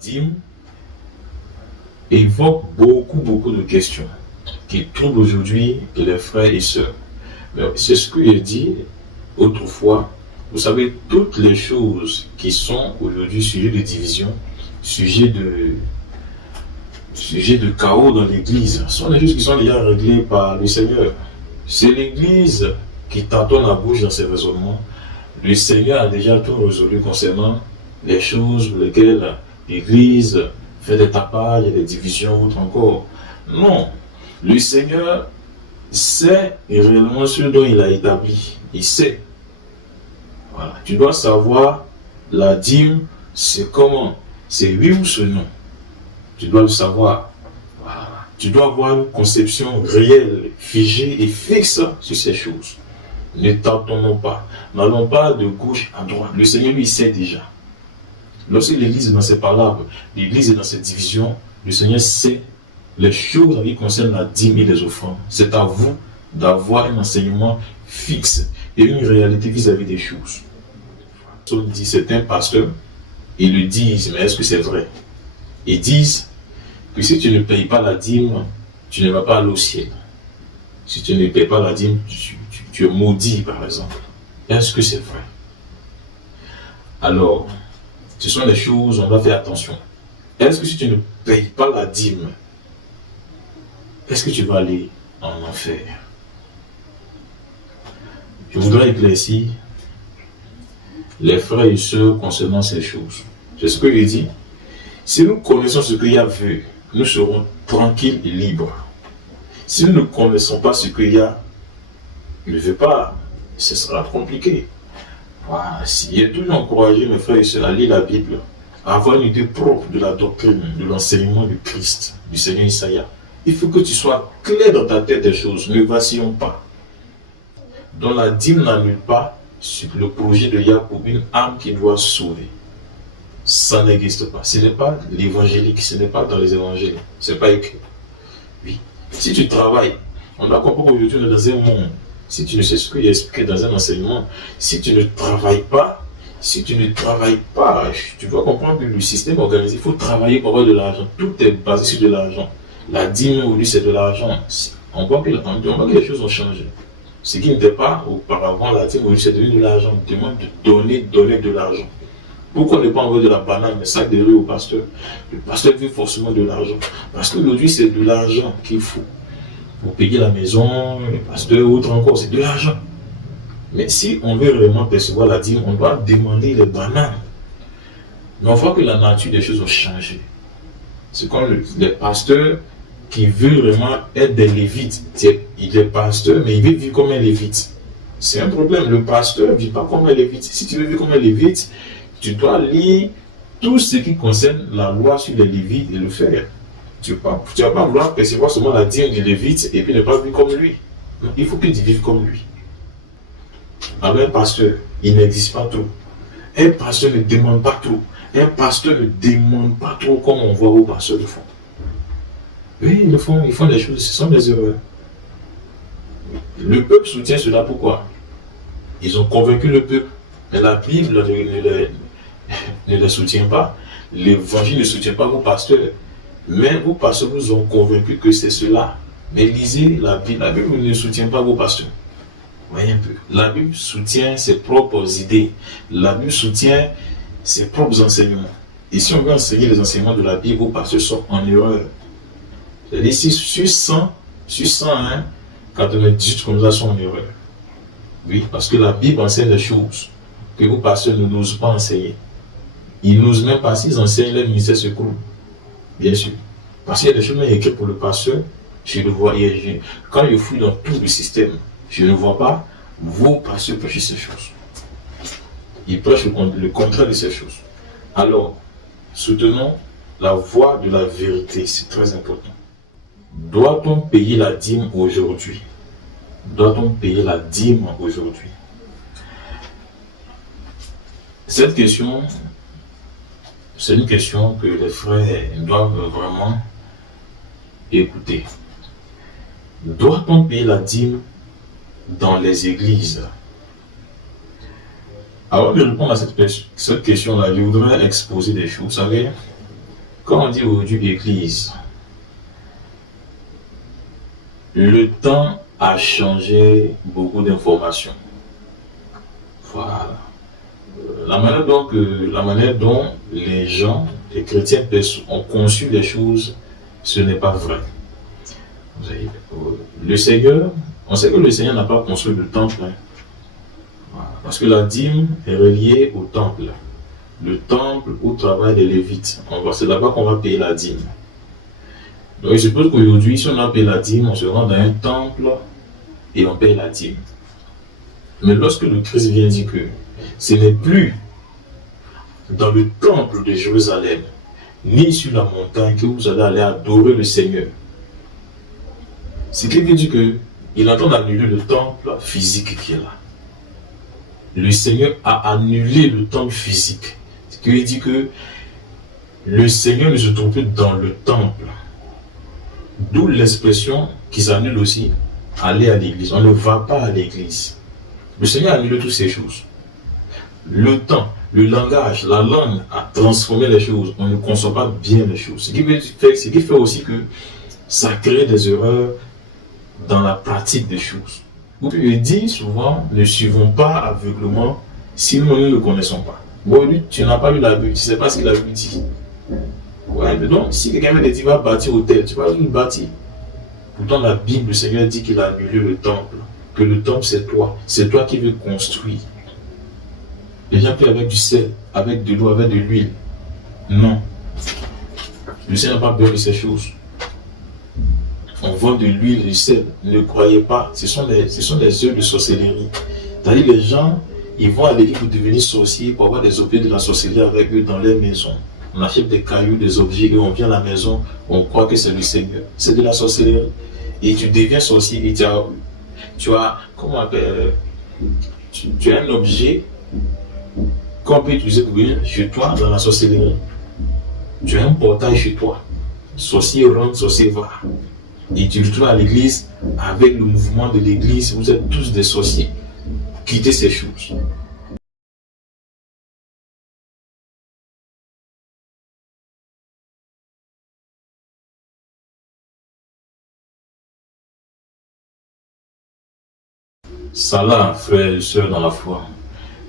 dîme évoque beaucoup de questions qui troublent aujourd'hui les frères et sœurs. Mais c'est ce que j'ai dit autrefois. Vous savez, toutes les choses qui sont aujourd'hui sujet de division, sujet de chaos dans l'église, sont des choses qui sont déjà réglées par le Seigneur. C'est l'église qui tâtonne la bouche dans ses raisonnements. Le Seigneur a déjà tout résolu concernant les choses pour lesquelles l'église fait des tapages, des divisions, autre encore. Non, le Seigneur sait réellement ce dont il a établi. Il sait. Voilà. Tu dois savoir la dîme, c'est comment, c'est oui ou c'est non. Tu dois le savoir. Voilà. Tu dois avoir une conception réelle, figée et fixe sur ces choses. Ne tâtonnons pas. N'allons pas de gauche à droite. Le Seigneur lui sait déjà. Lorsque l'Église est dans ses palabres, l'Église est dans ses divisions, le Seigneur sait les choses qui concernent la dîme et les offrandes. C'est à vous d'avoir un enseignement fixe et une réalité vis-à-vis des choses. On dit certains pasteurs, ils le disent, mais est-ce que c'est vrai? Ils disent que si tu ne payes pas la dîme, tu ne vas pas aller au ciel. Si tu ne payes pas la dîme, tu es maudit, par exemple. Est-ce que c'est vrai? Alors, ce sont des choses, on doit faire attention. Est-ce que si tu ne payes pas la dîme, est-ce que tu vas aller en enfer? Je voudrais éclaircir les frères et sœurs concernant ces choses. C'est ce que je dis. Si nous connaissons ce qu'il y a vu, nous serons tranquilles et libres. Si nous ne connaissons pas ce qu'il y a, ne veut pas, ce sera compliqué. Voilà. Il est toujours encouragé, mes frères et sœurs, à lire la Bible, à avoir une idée propre de la doctrine, de l'enseignement du Christ, du Seigneur Isaïe. Il faut que tu sois clair dans ta tête des choses, ne vacillons pas. Dans la dîme n'annule pas sur le projet de Yah pour une âme qui doit sauver. Ça n'existe pas. Ce n'est pas l'évangélique, ce n'est pas dans les évangiles. Ce n'est pas écrit. Oui. Si tu travailles, on doit comprendre qu'aujourd'hui on est dans un monde. Si tu ne sais ce qu'il y a expliqué dans un enseignement, si tu ne travailles pas, tu dois comprendre que le système organisé, il faut travailler pour avoir de l'argent. Tout est basé sur de l'argent. La dîme aujourd'hui c'est de l'argent. On voit que les choses ont changé. Ce qui n'était pas auparavant la dîme aujourd'hui c'est devenu de l'argent. On demande de donner de l'argent. Pourquoi ne pas envoyer de la banane, mais sac de riz au pasteur? Le pasteur veut forcément de l'argent. Parce qu'aujourd'hui c'est de l'argent qu'il faut. Pour payer la maison, le pasteur, autre encore, c'est de l'argent. Mais si on veut vraiment percevoir la dîme, on doit demander les bananes. Mais on voit que la nature des choses a changé. C'est comme les pasteurs qui veulent vraiment être des lévites. Il est pasteur, mais il veut vivre comme un lévite. C'est un problème. Le pasteur ne vit pas comme un lévite. Si tu veux vivre comme un lévite, tu dois lire tout ce qui concerne la loi sur les lévites et le faire. Tu ne vas pas vouloir percevoir seulement la dîme du lévite et puis ne pas vivre comme lui. Non, il faut que tu vives comme lui. Alors un pasteur, il n'existe pas trop. Un pasteur ne demande pas trop. Un pasteur ne demande pas trop comme on voit aux pasteurs le font. Oui, ils font des choses, ce sont des erreurs. Le peuple soutient cela, pourquoi? Ils ont convaincu le peuple. Mais la Bible ne les soutient pas. L'évangile ne soutient pas vos pasteurs. Mais vos pasteurs vous ont convaincu que c'est cela. Mais lisez la Bible. La Bible ne soutient pas vos pasteurs. Voyez un peu. La Bible soutient ses propres idées. La Bible soutient ses propres enseignements. Et si on veut enseigner les enseignements de la Bible, vos pasteurs sont en erreur. C'est-à-dire, si sur 100, 98 comme ça sont en erreur. Oui, parce que la Bible enseigne des choses que vos pasteurs n'osent pas enseigner. Ils n'osent même pas, s'ils enseignent, leur ministère se coule. Bien sûr. Parce qu'il y a des choses même écrites pour le pasteur, je le vois. Quand je fouille dans tout le système, je ne vois pas vos pasteurs prêcher ces choses. Ils prêchent le contraire de ces choses. Alors, soutenons la voie de la vérité, c'est très important. Doit-on payer la dîme aujourd'hui? Doit-on payer la dîme aujourd'hui? Cette question, c'est une question que les frères doivent vraiment écouter. Doit-on payer la dîme dans les églises? Avant de répondre à cette question-là, je voudrais exposer des choses. Vous savez, Quand on dit aujourd'hui Église, le temps a changé beaucoup d'informations. Voilà. La manière dont les gens, les chrétiens ont conçu les choses, ce n'est pas vrai. Le Seigneur, on sait que le Seigneur n'a pas construit le temple, hein. Voilà. Parce que la dîme est reliée au temple. Le temple où travaillent les Lévites. C'est là-bas qu'on va payer la dîme. Donc je suppose qu'aujourd'hui, si on a payé la dîme, on se rend dans un temple et on paye la dîme. Mais lorsque le Christ vient dire que ce n'est plus dans le temple de Jérusalem, ni sur la montagne que vous allez aller adorer le Seigneur. Ce qui veut dire qu'il entend annuler le temple physique qui est là. Le Seigneur a annulé le temple physique. Ce qui veut dire que le Seigneur ne se trouve plus dans le temple. D'où l'expression qui s'annule aussi, aller à l'église. On ne va pas à l'église. Le Seigneur a annulé toutes ces choses. Le temps, le langage, la langue a transformé les choses. On ne conçoit pas bien les choses. Ce qui fait aussi que ça crée des erreurs dans la pratique des choses. Vous pouvez dire souvent, ne suivons pas aveuglement si nous ne le connaissons pas. Bon, lui, tu n'as pas lu la Bible, tu ne sais pas ce que la Bible dit. Ouais, mais donc, si quelqu'un me dit, va bâtir hôtel, tu vas le bâtir. Pourtant, la Bible, le Seigneur dit qu'il a annulé le temple. Que le temple, c'est toi. C'est toi qui veux construire. Les gens prient avec du sel, avec de l'eau, avec de l'huile. Non. Le Seigneur n'a pas besoin de ces choses. On vend de l'huile et du sel. Ne croyez pas. Ce sont des œuvres de sorcellerie. C'est-à-dire les gens, ils vont à l'église pour devenir sorciers, pour avoir des objets de la sorcellerie avec eux dans leur maison. On achète des cailloux, des objets, et on vient à la maison, on croit que c'est le Seigneur. C'est de la sorcellerie. Et tu deviens sorcier et tu as comment on appelle, tu as un objet qu'on peut utiliser pour venir chez toi dans la sorcellerie. Tu as un portail chez toi. Sorcier rentre, sorcier va. Et tu te trouves à l'église avec le mouvement de l'église. Vous êtes tous des sorciers. Quittez ces choses. Salah, frères et sœurs dans la foi,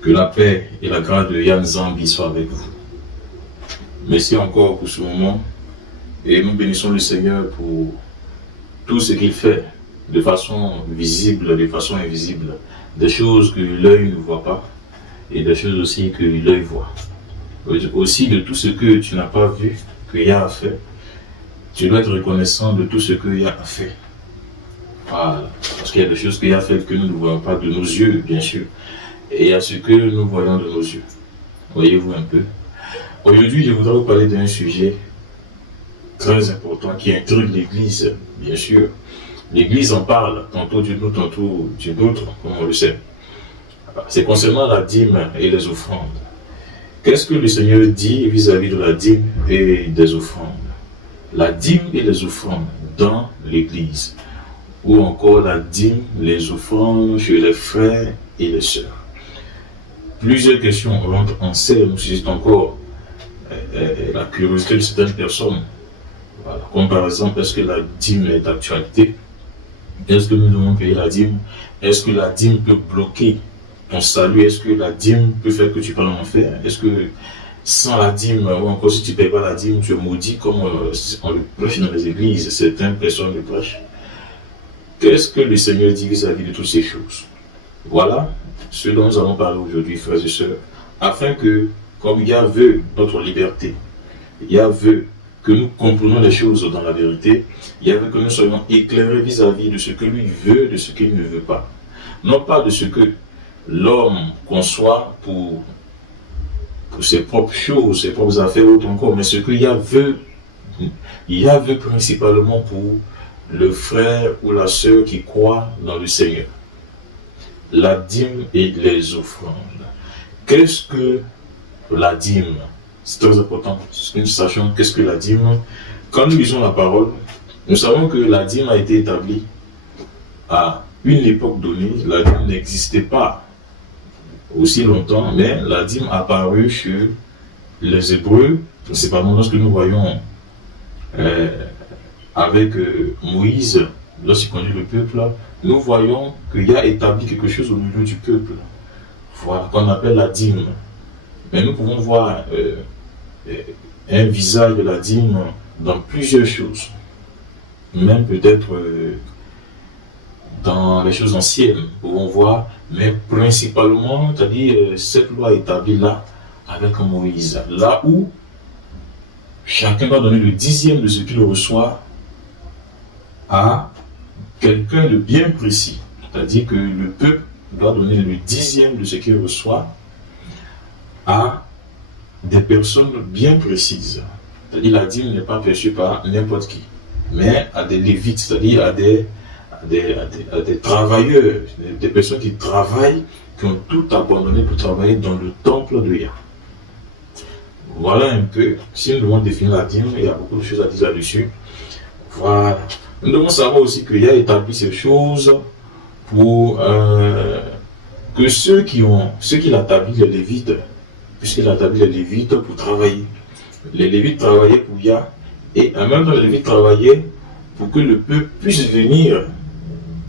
que la paix et la grâce de Yann Zambi soient avec vous. Merci encore pour ce moment et nous bénissons le Seigneur pour tout ce qu'il fait de façon visible, de façon invisible, des choses que l'œil ne voit pas et des choses aussi que l'œil voit. Aussi de tout ce que tu n'as pas vu, que Yah a fait, tu dois être reconnaissant de tout ce que Yah a fait. Voilà. Parce qu'il y a des choses qu'il a fait que nous ne voyons pas de nos yeux, bien sûr. Et il y a ce que nous voyons de nos yeux. Voyez-vous un peu. Aujourd'hui, je voudrais vous parler d'un sujet très important qui intrigue l'Église, bien sûr. L'Église en parle, tantôt d'une autre, tantôt d'une autre, comme on le sait. C'est concernant la dîme et les offrandes. Qu'est-ce que le Seigneur dit vis-à-vis de la dîme et des offrandes? La dîme et les offrandes dans l'Église. Ou encore la dîme, les offrandes chez les frères et les sœurs. Plusieurs questions rentrent en scène, suscitent encore la curiosité de certaines personnes. Voilà. Comme par exemple, est-ce que la dîme est d'actualité? Est-ce que nous devons payer la dîme? Est-ce que la dîme peut bloquer ton salut? Est-ce que la dîme peut faire que tu parles en enfer? Est-ce que sans la dîme, ou encore si tu ne payes pas la dîme, tu es maudit comme on le prêche dans les églises, certaines personnes le prêchent? Qu'est-ce que le Seigneur dit vis-à-vis de toutes ces choses? Voilà ce dont nous allons parler aujourd'hui, frères et sœurs, afin que, comme Yah veut notre liberté, Yah veut que nous comprenions les choses dans la vérité, Yah veut que nous soyons éclairés vis-à-vis de ce que lui veut, de ce qu'il ne veut pas. Non pas de ce que l'homme conçoit pour ses propres choses, ses propres affaires, autre encore, mais ce que Yah veut principalement pour le frère ou la sœur qui croit dans le Seigneur. La dîme et les offrandes. Qu'est-ce que la dîme? C'est très important que nous sachions qu'est-ce que la dîme. Quand nous lisons la parole, nous savons que la dîme a été établie à une époque donnée. La dîme n'existait pas aussi longtemps, mais la dîme a apparu chez les Hébreux, principalement lorsque nous voyons avec Moïse, lorsqu'il conduit le peuple, nous voyons qu'il a établi quelque chose au milieu du peuple, voilà, qu'on appelle la dîme. Mais nous pouvons voir un visage de la dîme dans plusieurs choses, même peut-être dans les choses anciennes, nous pouvons voir, mais principalement, c'est-à-dire cette loi établie là, avec Moïse, là où chacun doit donner le 10e de ce qu'il reçoit à quelqu'un de bien précis. C'est-à-dire que le peuple doit donner le 10e de ce qu'il reçoit à des personnes bien précises. C'est-à-dire la dîme n'est pas perçue par n'importe qui, mais à des lévites, c'est-à-dire à des travailleurs, des personnes qui travaillent, qui ont tout abandonné pour travailler dans le temple de Yah. Voilà un peu, si nous devons définir la dîme, il y a beaucoup de choses à dire là-dessus. Voilà. Nous devons savoir aussi qu'il a établi ces choses pour que ceux qui l'ont établi, les Lévites, puisqu'il a établi les Lévites pour travailler. Les Lévites travaillaient pour Yah, et en même temps les Lévites travaillaient pour que le peuple puisse venir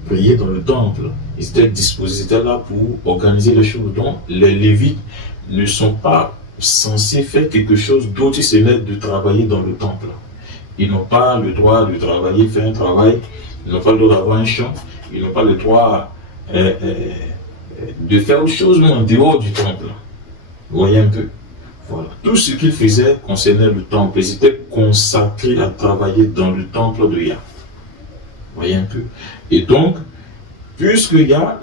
prier dans le temple. Ils étaient disposés, ils étaient là pour organiser les choses. Donc les Lévites ne sont pas censés faire quelque chose d'autre si ce n'est de travailler dans le temple. Ils n'ont pas le droit de travailler, faire un travail, ils n'ont pas le droit d'avoir un champ, ils n'ont pas le droit de faire autre chose en dehors du temple. Vous voyez un peu? Voilà. Tout ce qu'ils faisaient concernait le temple. Ils étaient consacrés à travailler dans le temple de Yah. Vous voyez un peu? Et donc, puisqu'il y a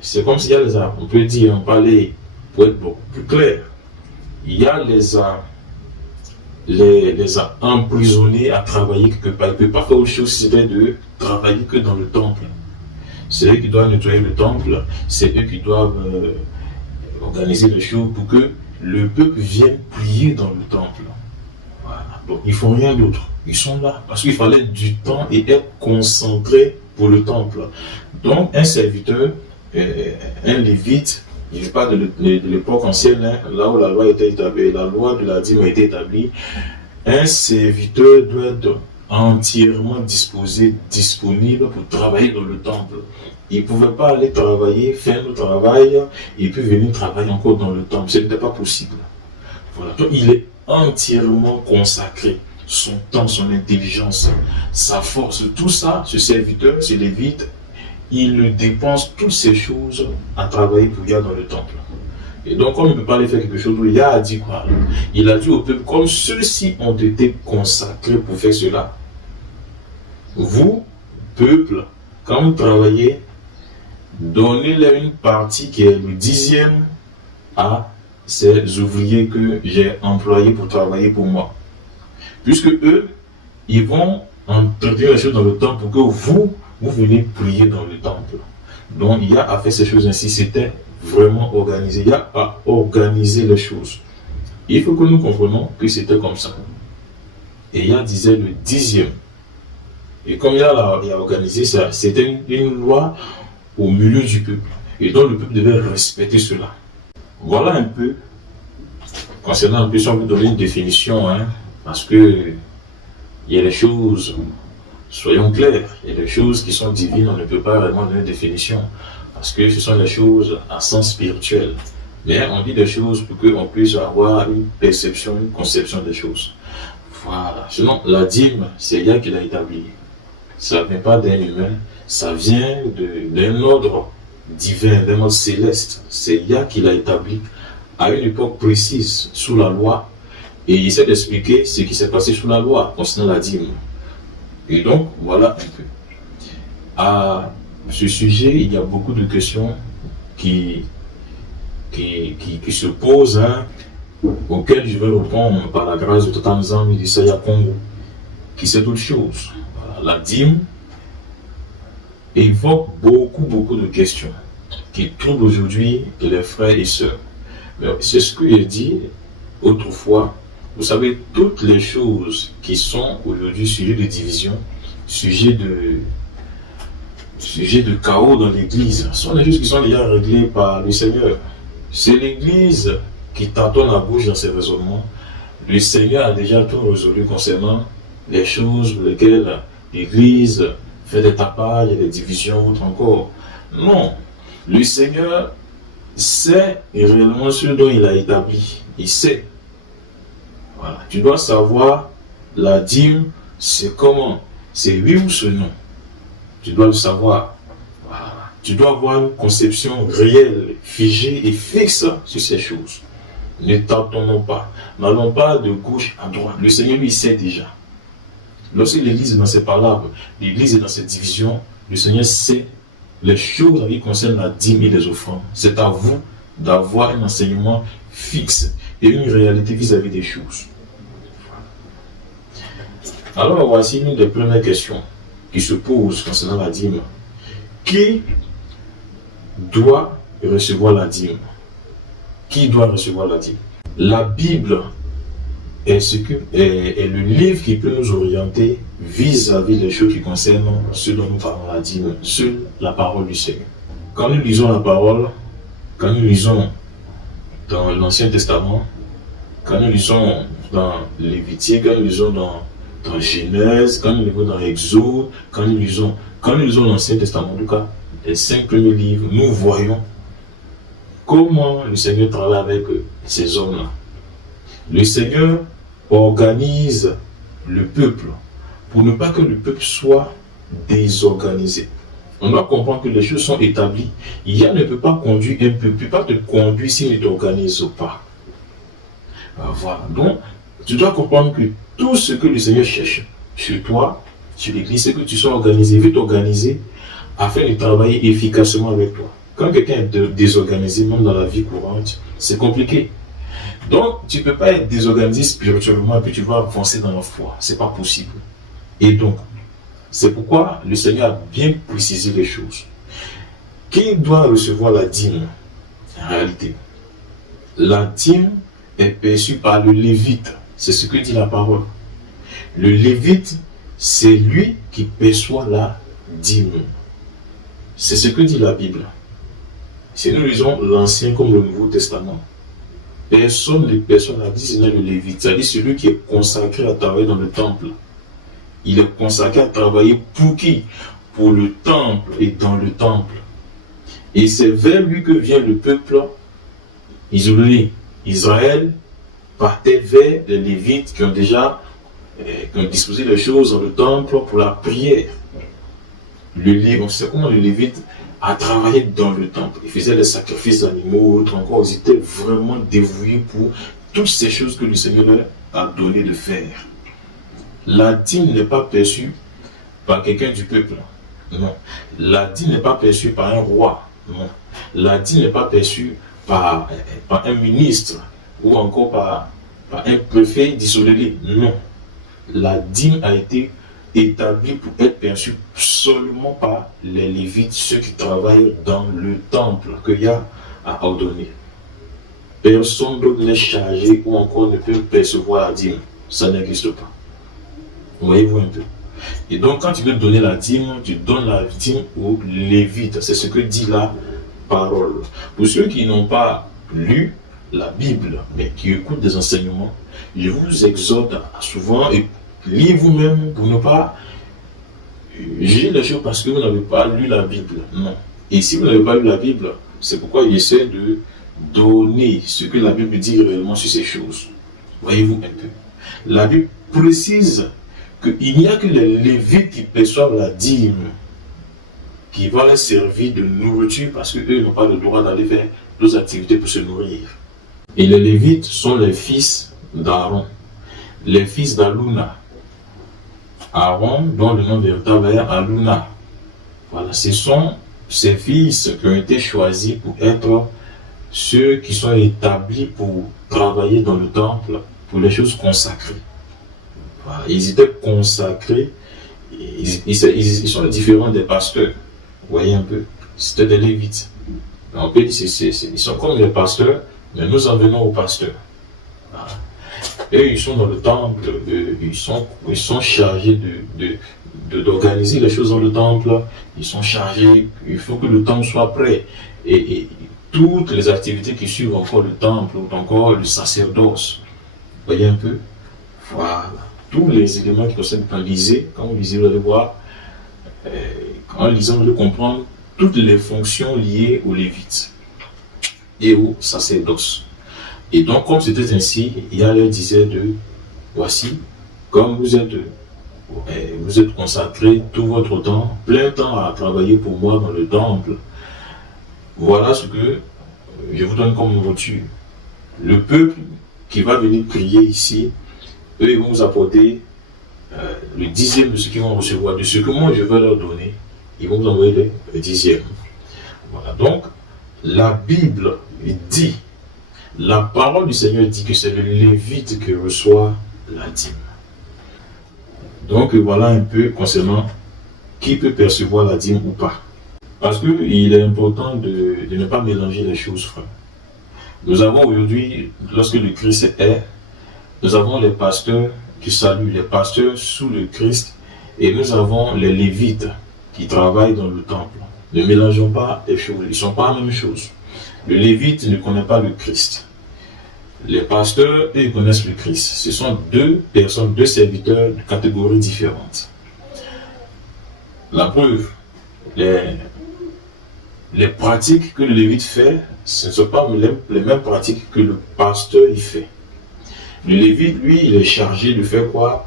c'est comme s'il y a les arbres, on peut dire, on parlait pour être beaucoup plus clair, il y a les a emprisonnés à travailler quelque part. Il ne peut pas faire autre chose si c'était de travailler que dans le temple. C'est eux qui doivent nettoyer le temple, c'est eux qui doivent organiser les choses pour que le peuple vienne prier dans le temple. Voilà. Donc ils ne font rien d'autre. Ils sont là parce qu'il fallait du temps et être concentré pour le temple. Donc un serviteur, un lévite, je ne parle de l'époque ancienne, hein, là où la loi était établie, la loi de la dîme a été établie, un serviteur doit être entièrement disposé, disponible pour travailler dans le temple. Il ne pouvait pas aller travailler, faire le travail, et puis venir travailler encore dans le temple. Ce n'était pas possible. Voilà. Donc il est entièrement consacré. Son temps, son intelligence, sa force, tout ça, ce serviteur, ce lévite, il dépense toutes ces choses à travailler pour Yah dans le temple. Et donc, comme il ne peut pas aller faire quelque chose, Yah a dit quoi? Il a dit au peuple, comme ceux-ci ont été consacrés pour faire cela, vous, peuple, quand vous travaillez, donnez-leur une partie qui est le 10e à ces ouvriers que j'ai employés pour travailler pour moi. Puisque eux, ils vont entretenir les choses dans le temple pour que vous venez prier dans le temple. Donc, Yah a fait ces choses ainsi, c'était vraiment organisé. Yah a organisé les choses. Il faut que nous comprenions que c'était comme ça. Et Yah disait le 10e. Et comme Yah a organisé ça, c'était une loi au milieu du peuple. Et donc, le peuple devait respecter cela. Voilà un peu, concernant un peu, si on veut donner une définition, hein, parce que il y a des choses, soyons clairs, il y a des choses qui sont divines, on ne peut pas vraiment donner une définition, parce que ce sont des choses à sens spirituel. Mais on dit des choses pour qu'on puisse avoir une perception, une conception des choses. Voilà. Sinon, la dîme, c'est Yah qui l'a établi. Ça ne vient pas d'un humain, ça vient d'un ordre divin, d'un ordre céleste. C'est Yah qui l'a établi à une époque précise, sous la loi. Et il essaie d'expliquer ce qui s'est passé sous la loi concernant la dîme. Et donc, voilà un peu. À ce sujet, il y a beaucoup de questions qui se posent, hein, auxquelles je vais répondre par la grâce de Totamzan Midisaya Congo, qui c'est autre chose. Voilà, la dîme évoque beaucoup de questions qui troublent aujourd'hui les frères et sœurs. Mais c'est ce que j'ai dit autrefois. Vous savez, toutes les choses qui sont aujourd'hui sujet de division, sujet de chaos dans l'église, sont des choses qui sont déjà réglées par le Seigneur. C'est l'église qui tâtonne la bouche dans ses raisonnements. Le Seigneur a déjà tout résolu concernant les choses pour lesquelles l'Église fait des tapages, des divisions, autre encore. Non, le Seigneur sait réellement ce dont il a établi. Il sait. Voilà. Tu dois savoir la dîme, c'est comment? C'est oui ou c'est non. Tu dois le savoir. Voilà. Tu dois avoir une conception réelle, figée et fixe sur ces choses. Ne tâtonnons pas. N'allons pas de gauche à droite. Le Seigneur lui sait déjà. Lorsque l'Église est dans ses palabres, l'Église est dans ses divisions, le Seigneur sait les choses qui concernent la dîme et les offrandes. C'est à vous d'avoir un enseignement fixe et une réalité vis-à-vis des choses. Alors voici une des premières questions qui se posent concernant la dîme. Qui doit recevoir la dîme? Qui doit recevoir la dîme? La Bible est le livre qui peut nous orienter vis-à-vis des choses qui concernent ce dont nous parlons, la dîme, seule la parole du Seigneur. Quand nous lisons la parole, quand nous lisons dans l'Ancien Testament, quand nous lisons dans Lévitique, quand nous lisons dans Genèse, quand nous lisons dans Exode, quand nous lisons l'Ancien Testament, en tout cas, les 5 premiers livres, nous voyons comment le Seigneur travaille avec ces hommes-là. Le Seigneur organise le peuple pour ne pas que le peuple soit désorganisé. On doit comprendre que les choses sont établies. Il ne peut pas conduire un peuple, ne peut pas te conduire s'il ne t'organise pas. Voilà. Donc, tu dois comprendre que tout ce que le Seigneur cherche sur toi, sur l'Église, c'est que tu sois organisé, veut t'organiser afin de travailler efficacement avec toi. Quand quelqu'un est désorganisé, même dans la vie courante, c'est compliqué. Donc, tu ne peux pas être désorganisé spirituellement et puis tu vas avancer dans la foi. Ce n'est pas possible. Et donc, c'est pourquoi le Seigneur a bien précisé les choses. Qui doit recevoir la dîme? En réalité, la dîme est perçue par le Lévite. C'est ce que dit la parole. Le Lévite, c'est lui qui perçoit la dîme. C'est ce que dit la Bible. Si nous lisons l'Ancien comme le Nouveau Testament, personne ne perçoit la dîme, c'est le Lévite. C'est-à-dire celui qui est consacré à travailler dans le temple. Il est consacré à travailler pour qui? Pour le temple et dans le temple. Et c'est vers lui que vient le peuple isolé. Israël partait vers les Lévites qui ont déjà disposé les choses dans le temple pour la prière. On sait comment le Lévite a travaillé dans le temple. Il faisait les sacrifices d'animaux, autres encore. Ils étaient vraiment dévoués pour toutes ces choses que le Seigneur leur a donné de faire. La dîme n'est pas perçue par quelqu'un du peuple. Non. La dîme n'est pas perçue par un roi. Non. La dîme n'est pas perçue par un ministre ou encore par un préfet d'isolé. Non. La dîme a été établie pour être perçue seulement par les Lévites, ceux qui travaillent dans le temple que Yah a ordonné. Personne d'autre n'est chargé ou encore ne peut percevoir la dîme. Ça n'existe pas. Voyez-vous un peu. Et donc, quand tu veux donner la dîme, tu donnes la dîme aux Lévites. C'est ce que dit la parole. Pour ceux qui n'ont pas lu la Bible, mais qui écoutent des enseignements, je vous exhorte à souvent et lisez vous-même pour ne pas juger les choses parce que vous n'avez pas lu la Bible. Non. Et si vous n'avez pas lu la Bible, c'est pourquoi j'essaie de donner ce que la Bible dit réellement sur ces choses. Voyez-vous un peu. La Bible précise qu'il n'y a que les Lévites qui perçoivent la dîme, qui va leur servir de nourriture parce qu'eux n'ont pas le droit d'aller faire d'autres activités pour se nourrir. Et les Lévites sont les fils d'Aaron, les fils d'Alouna. Aaron, dont le nom véritable est Alouna. Voilà, ce sont ces fils qui ont été choisis pour être ceux qui sont établis pour travailler dans le temple pour les choses consacrées. Voilà, ils étaient consacrés, ils sont différents des pasteurs. Vous voyez un peu, c'était des Lévites. On peut dire ils sont comme les pasteurs, mais nous en venons aux pasteurs. Voilà. Eux, ils sont dans le temple, ils sont chargés d'organiser les choses dans le temple. Ils sont chargés, il faut que le temple soit prêt. Et toutes les activités qui suivent encore le temple, ou encore le sacerdoce. Vous voyez un peu? Voilà. tous les éléments qui concernent quand lisez, quand vous lisez, vous allez voir, en lisant, vous allez comprendre toutes les fonctions liées aux Lévites et aux sacerdoces. Et donc, comme c'était ainsi, il leur disait voici, comme vous êtes consacré tout votre temps, plein temps à travailler pour moi dans le temple, voilà ce que je vous donne comme nourriture. Le peuple qui va venir prier ici, eux, ils vont vous apporter le dixième de ce qu'ils vont recevoir, de ce que moi je vais leur donner. Ils vont vous envoyer le dixième. Voilà, donc, la Bible dit, la parole du Seigneur dit que c'est le Lévite qui reçoit la dîme. Donc, voilà un peu concernant qui peut percevoir la dîme ou pas. Parce qu'il est important de ne pas mélanger les choses, frère. Nous avons aujourd'hui, lorsque le Christ est, nous avons les pasteurs qui saluent, les pasteurs sous le Christ, et nous avons les Lévites qui travaillent dans le temple. Ne mélangeons pas les choses, ils ne sont pas la même chose. Le Lévite ne connaît pas le Christ. Les pasteurs, eux, ils connaissent le Christ. Ce sont deux personnes, deux serviteurs de catégories différentes. La preuve, les pratiques que le Lévite fait, ce ne sont pas les mêmes pratiques que le pasteur y fait. Le Lévite, lui, il est chargé de faire quoi?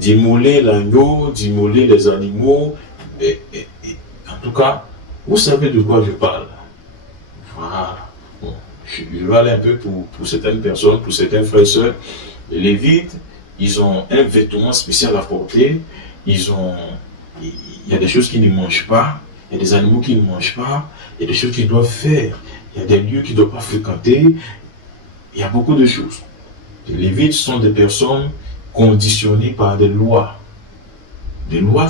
D'immoler l'agneau, d'immoler les animaux. En tout cas, vous savez de quoi je parle. Voilà. Bon, je vais aller un peu pour certaines personnes, pour certains frères et sœurs. Les Lévites, ils ont un vêtement spécial à porter. Il y a des choses qu'ils ne mangent pas. Il y a des animaux qu'ils ne mangent pas. Il y a des choses qu'ils doivent faire. Il y a des lieux qu'ils ne doivent pas fréquenter. Il y a beaucoup de choses. Les Lévites sont des personnes conditionnées par des lois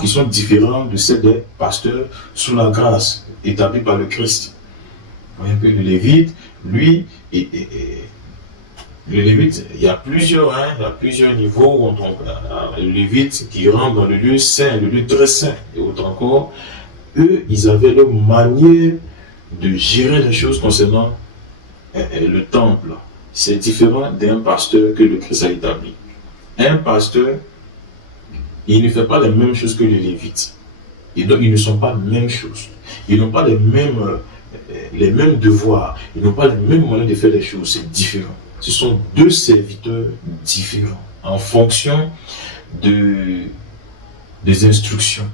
qui sont différentes de celles des pasteurs sous la grâce établie par le Christ. Vous voyez un peu le Lévite, lui, le Lévite, il y a plusieurs niveaux où le Lévite qui rentre dans le lieu saint, le lieu très saint, et autre encore, eux, ils avaient leur manière de gérer les choses concernant le temple. C'est différent d'un pasteur que le Christ a établi. Un pasteur, il ne fait pas les mêmes choses que les Lévites. Et donc, ils ne sont pas les mêmes choses. Ils n'ont pas les mêmes devoirs. Ils n'ont pas les mêmes moyens de faire les choses. C'est différent. Ce sont deux serviteurs différents en fonction des instructions.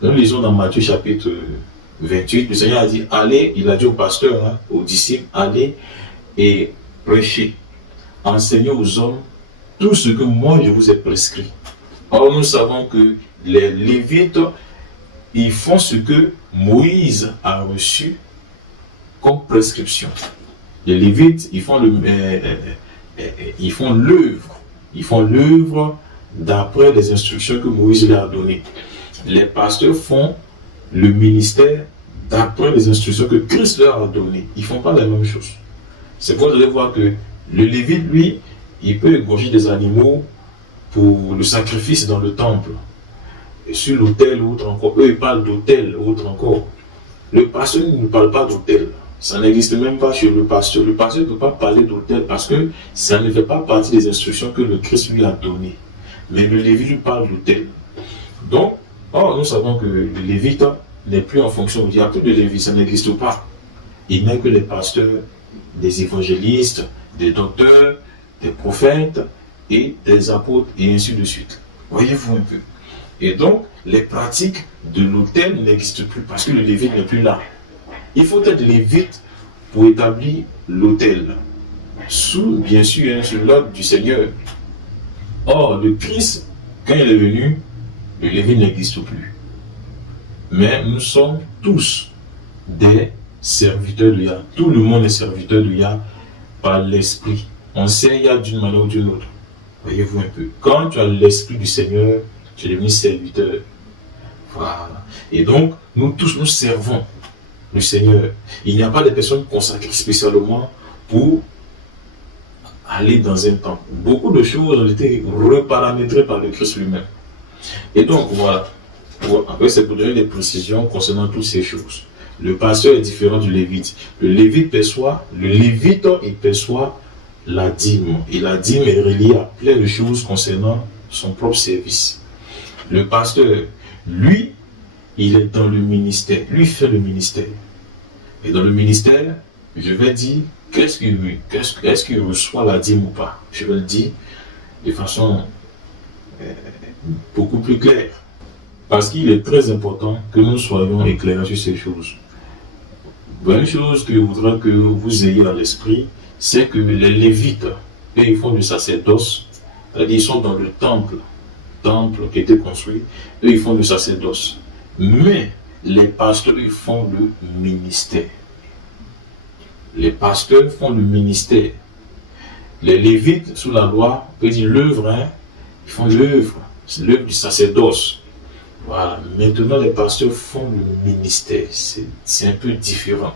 Nous lisons dans Matthieu chapitre 28, le Seigneur a dit, allez, il a dit au pasteur, aux disciples, allez et prêchez, enseignez aux hommes tout ce que moi je vous ai prescrit. Or, nous savons que les Lévites, ils font ce que Moïse a reçu comme prescription. Les Lévites, ils font l'œuvre d'après les instructions que Moïse leur a données. Les pasteurs font le ministère d'après les instructions que Christ leur a données. Ils ne font pas la même chose. C'est pour vous allez voir que le Lévite, lui, il peut égorger des animaux pour le sacrifice dans le temple. Et sur l'autel ou autre encore. Eux, ils parlent d'autel ou autre encore. Le pasteur ne parle pas d'autel. Ça n'existe même pas chez le pasteur. Le pasteur ne peut pas parler d'autel parce que ça ne fait pas partie des instructions que le Christ lui a données. Mais le Lévite lui parle d'autel. Donc, nous savons que le Lévite n'est plus en fonction. Il n'y a plus de Lévite, ça n'existe pas. Il n'y a que les pasteurs, des évangélistes, des docteurs, des prophètes et des apôtres et ainsi de suite. Voyez-vous un peu. Et donc, les pratiques de l'autel n'existent plus parce que le Lévite n'est plus là. Il faut être Lévite pour établir l'autel. Bien sûr, sous l'ordre du Seigneur. Or, le Christ, quand il est venu, le Lévite n'existe plus. Mais nous sommes tous des serviteurs de Yah. Tout le monde est serviteur de Yah par l'Esprit. On sert Yah d'une manière ou d'une autre. Voyez-vous un peu. Quand tu as l'Esprit du Seigneur, tu es devenu serviteur. Voilà. Et donc, nous tous, nous servons le Seigneur. Il n'y a pas de personnes consacrées spécialement pour aller dans un temple. Beaucoup de choses ont été reparamétrées par le Christ lui-même. Et donc, voilà. Après, c'est pour donner des précisions concernant toutes ces choses. Le pasteur est différent du Lévite. Le Lévite, il perçoit la dîme. Et la dîme est reliée à plein de choses concernant son propre service. Le pasteur, lui, il est dans le ministère. Lui fait le ministère. Et dans le ministère, je vais dire, est-ce qu'il reçoit la dîme ou pas? Je vais le dire de façon beaucoup plus claire. Parce qu'il est très important que nous soyons éclairés sur ces choses. Une chose que je voudrais que vous ayez à l'esprit, c'est que les Lévites, eux, ils font du sacerdoce, c'est-à-dire ils sont dans le temple qui était construit, eux, ils font du sacerdoce. Mais les pasteurs, ils font le ministère. Les pasteurs font le ministère. Les Lévites, sous la loi, on peut dire l'œuvre, hein, ils font l'œuvre, c'est l'œuvre du sacerdoce. Voilà, maintenant les pasteurs font le ministère, c'est un peu différent.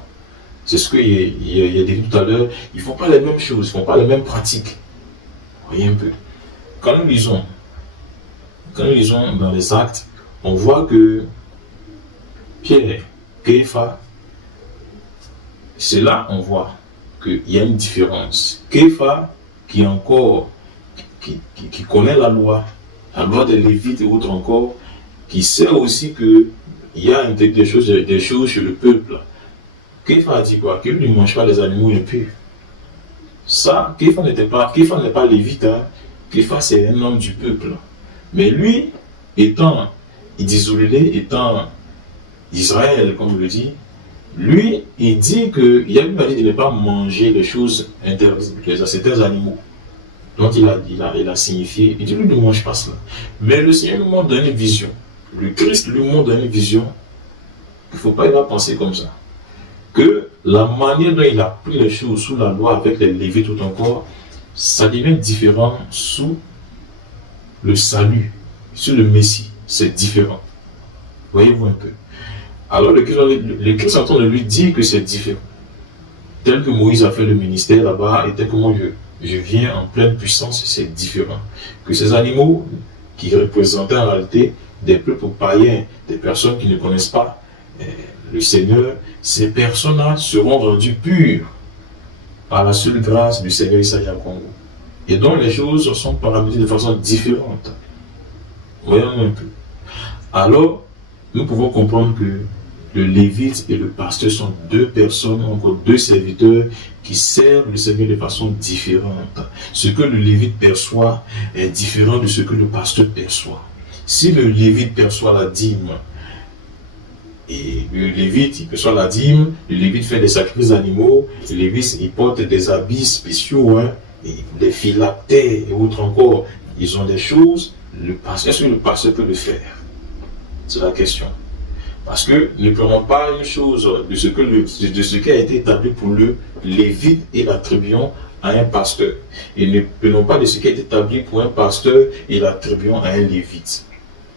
C'est ce qu'il y a dit tout à l'heure, ils ne font pas les mêmes choses, ils ne font pas les mêmes pratiques. Voyez un peu. Quand nous lisons dans les actes, on voit que Pierre, Képha, c'est là on voit qu'il y a une différence. Képha, qui connaît la loi des Lévites et autres encore, qui sait aussi qu'il y a des choses chez le peuple. Képha a dit quoi? Qu'il ne mange pas les animaux impurs. Ça, Képha n'est pas lévite, hein. Képha c'est un homme du peuple. Mais lui, étant Israël, comme on le dit, lui, il dit qu'il y a une manière de ne pas manger les choses interdites, certains animaux. Donc il a signifié, il dit lui ne mange pas cela. Mais le Seigneur nous montre une vision. Le Christ lui montre une vision. Il ne faut pas y penser comme ça. Que la manière dont il a pris les choses sous la loi avec les Lévites tout encore, ça devient différent sous le salut, sur le Messie. C'est différent. Voyez-vous un peu. Alors le Christ est en train de lui dire que c'est différent. Tel que Moïse a fait le ministère là-bas, et tel que moi je viens en pleine puissance, c'est différent. Que ces animaux qui représentaient en réalité des peuples païens, des personnes qui ne connaissent pas le Seigneur, ces personnes-là seront rendues pures par la seule grâce du Seigneur Isaïa Congo. Et donc les choses sont paramétrées de façon différente. Voyons un peu. Alors, nous pouvons comprendre que le Lévite et le pasteur sont deux personnes, encore deux serviteurs qui servent le Seigneur de façon différente. Ce que le Lévite perçoit est différent de ce que le pasteur perçoit. Si le Lévite perçoit la dîme, et le Lévite il perçoit la dîme, le Lévite fait des sacrifices animaux, le Lévite il porte des habits spéciaux, hein, et des phylactères et autres encore, ils ont des choses, est-ce que le pasteur peut le faire? C'est la question. Parce que ne prenons pas une chose de ce qui a été établi pour le Lévite et l'attribuons à un pasteur. Et ne prenons pas de ce qui a été établi pour un pasteur et l'attribuons à un Lévite.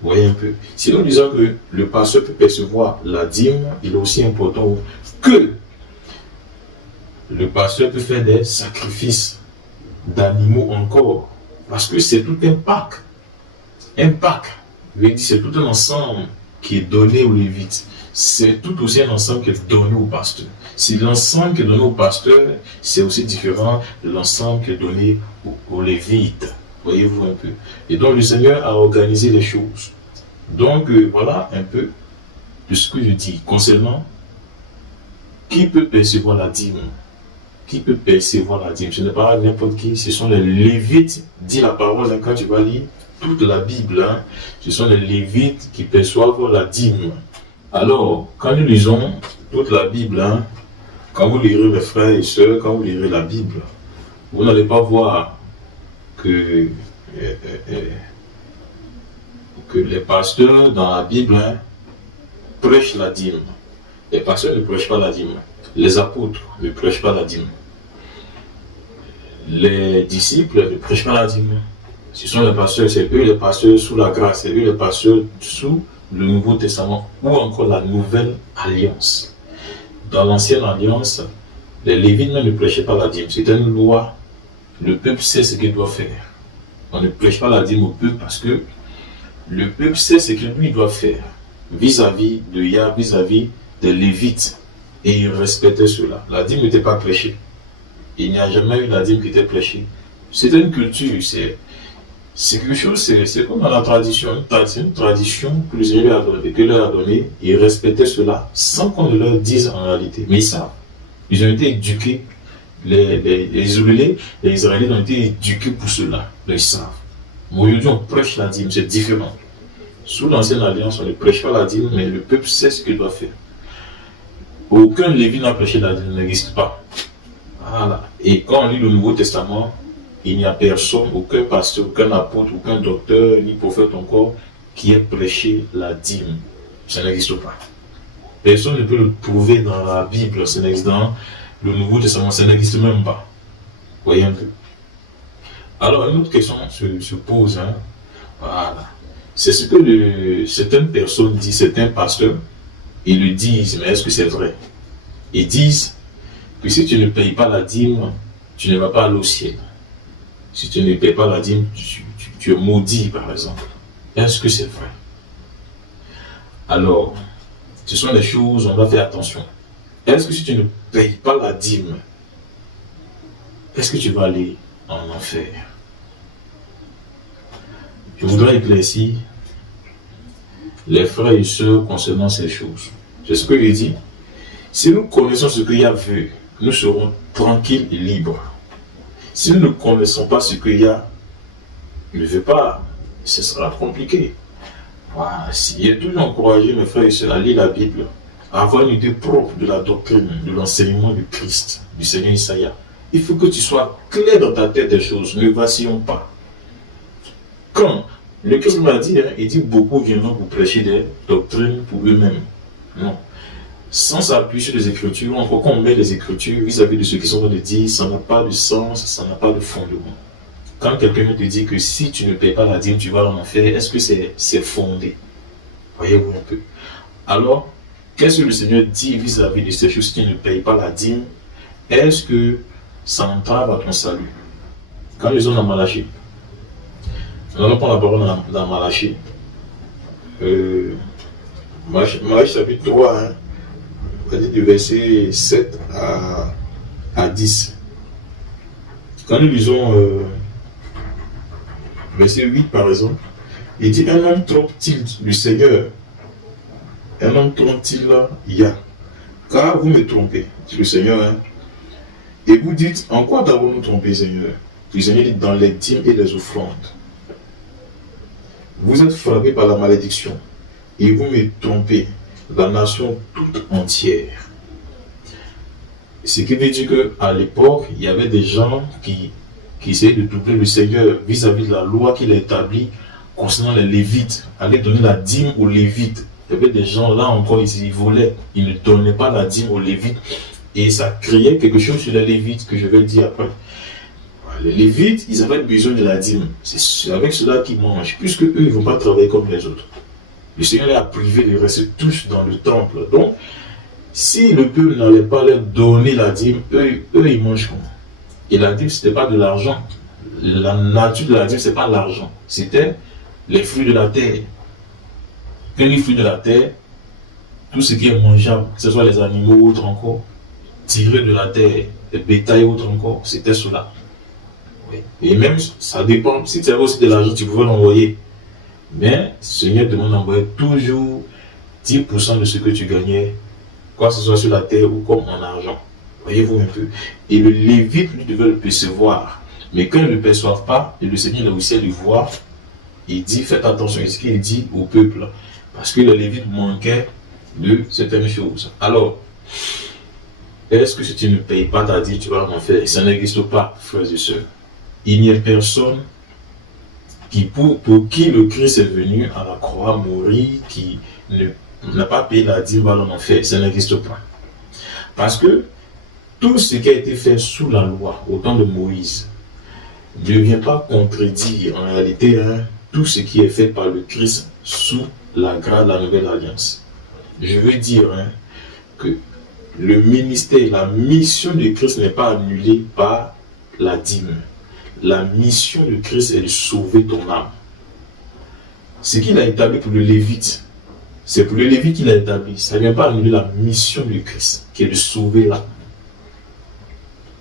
Vous voyez un peu. Si nous disons que le pasteur peut percevoir la dîme, il est aussi important que le pasteur peut faire des sacrifices d'animaux encore. Parce que c'est tout un pack. Un pack. C'est tout un ensemble qui est donné aux Lévites. C'est tout aussi un ensemble qui est donné au pasteur. Si l'ensemble qui est donné au pasteur, c'est aussi différent de l'ensemble qui est donné aux Lévites. Voyez-vous un peu. Et donc le Seigneur a organisé les choses. Donc voilà un peu de ce que je dis concernant qui peut percevoir la dîme. Qui peut percevoir la dîme? Ce n'est pas n'importe qui, ce sont les Lévites, dit la parole, hein, quand tu vas lire toute la Bible, hein, ce sont les Lévites qui perçoivent la dîme. Alors, quand nous lisons toute la Bible, hein, quand vous lirez mes frères et sœurs, quand vous lirez la Bible, vous n'allez pas voir que les pasteurs dans la Bible, hein, prêchent la dîme. Les pasteurs ne prêchent pas la dîme. Les apôtres ne prêchent pas la dîme. Les disciples ne prêchent pas la dîme. Ce sont les pasteurs, c'est eux les pasteurs sous la grâce, c'est eux les pasteurs sous le Nouveau Testament ou encore la Nouvelle Alliance. Dans l'Ancienne Alliance, les Lévites ne prêchaient pas la dîme. C'était une loi. Le peuple sait ce qu'il doit faire. On ne prêche pas la dîme au peuple parce que le peuple sait ce qu'il lui doit faire vis-à-vis de Yah, vis-à-vis des Lévites. Et il respectait cela. La dîme n'était pas prêchée. Il n'y a jamais eu la dîme qui était prêchée. C'était une culture. C'est quelque chose, c'est comme dans la tradition, c'est une tradition que le Seigneur leur a donnée, ils respectaient cela sans qu'on ne leur dise en réalité. Mais ils savent, ils ont été éduqués, les Israélites ont été éduqués pour cela, ils savent. Mais aujourd'hui, on prêche la dîme, c'est différent. Sous l'ancienne alliance, on ne prêche pas la dîme, mais le peuple sait ce qu'il doit faire. Aucun Lévi n'a prêché la dîme, n'existe pas. Voilà. Et quand on lit le Nouveau Testament, il n'y a personne, aucun pasteur, aucun apôtre, aucun docteur, ni prophète encore, qui ait prêché la dîme. Ça n'existe pas. Personne ne peut le prouver dans la Bible, ça n'existe dans le Nouveau Testament, ça n'existe même pas. Voyez un peu. Alors, une autre question se pose. Voilà. C'est ce que certaines personnes disent, certains pasteurs, ils le disent, mais est-ce que c'est vrai? Ils disent que si tu ne payes pas la dîme, tu ne vas pas aller au ciel. Si tu ne payes pas la dîme, tu es maudit, par exemple. Est-ce que c'est vrai? Alors, ce sont des choses, on doit faire attention. Est-ce que si tu ne payes pas la dîme, est-ce que tu vas aller en enfer? Je voudrais éclaircir les frères et sœurs concernant ces choses. C'est ce que je dis. Si nous connaissons ce qu'il y a vu, nous serons tranquilles et libres. Si nous ne connaissons pas ce qu'il y a, ne veut pas, ce sera compliqué. Voilà. Il est toujours encouragé, mes frères et sœurs, à lire la Bible, à avoir une idée propre de la doctrine, de l'enseignement du Christ, du Seigneur Isaïe. Il faut que tu sois clair dans ta tête des choses, ne vacillons pas. Quand le Christ m'a dit, il dit beaucoup viendront vous prêcher des doctrines pour eux-mêmes. Non. Sans s'appuyer sur les Écritures, encore qu'on met les Écritures vis-à-vis de ceux qui sont en train de dire, ça n'a pas de sens, ça n'a pas de fondement. Quand quelqu'un te dit que si tu ne payes pas la dîme, tu vas en enfer, est-ce que c'est fondé? Voyez-vous un peu. Alors, qu'est-ce que le Seigneur dit vis-à-vis de ces choses? Si tu ne payes pas la dîme, est-ce que ça entrave à ton salut? Quand ils ont dans Malachie, nous allons prendre la parole dans Malachie. Malachie chapitre 3, on va dire du verset 7 à 10. Quand nous lisons verset 8 par exemple, il dit: un homme trompe-t-il le Seigneur? Un homme trompe-t-il Yah? Car vous me trompez, dit le Seigneur. Et vous dites: en quoi d'avons-nous trompé, Seigneur? Le Seigneur dit: dans les dîmes et les offrandes. Vous êtes frappés par la malédiction et vous me trompez, la nation toute entière. Ce qui veut dire qu'à l'époque, il y avait des gens qui essayaient de troubler le Seigneur vis-à-vis de la loi qu'il a établie concernant les Lévites. Aller donner la dîme aux Lévites. Il y avait des gens là encore, ils volaient, ils ne donnaient pas la dîme aux Lévites. Et ça créait quelque chose sur les Lévites que je vais dire après. Les Lévites, ils avaient besoin de la dîme. C'est avec cela qu'ils mangent, puisque eux, ils ne vont pas travailler comme les autres. Le Seigneur les a privés de rester tous dans le temple. Donc, si le peuple n'allait pas leur donner la dîme, eux ils mangent comment? Et la dîme, ce n'était pas de l'argent. La nature de la dîme, ce n'est pas l'argent. C'était les fruits de la terre. Que les fruits de la terre, tout ce qui est mangeable, que ce soit les animaux ou autres encore, tirés de la terre, les bétails ou autres encore, c'était cela. Et même, ça dépend, si tu avais aussi de l'argent, tu pouvais l'envoyer. Mais le Seigneur demande d'envoyer toujours 10% de ce que tu gagnais, quoi que ce soit sur la terre ou comme en argent. Voyez-vous un peu. Et le Lévite, lui, devait le percevoir. Mais quand il ne le perçoit pas, et le Seigneur a aussi à le voir, il dit: faites attention à ce qu'il dit au peuple. Parce que le Lévite manquait de certaines choses. Alors, est-ce que si tu ne payes pas ta dîme, tu vas en faire? Ça n'existe pas, frères et sœurs. Il n'y a personne pour qui le Christ est venu à la croix mourir, qui n'a pas payé la dîme, va en enfer. Ça n'existe pas. Parce que tout ce qui a été fait sous la loi, au temps de Moïse, ne vient pas contredire en réalité tout ce qui est fait par le Christ sous la grâce de la nouvelle alliance. Je veux dire que le ministère, la mission de Christ n'est pas annulée par la dîme. La mission de Christ est de sauver ton âme. Ce qu'il a établi pour le Lévite, c'est pour le Lévite qu'il a établi. Ça ne vient pas annuler la mission de Christ, qui est de sauver l'âme.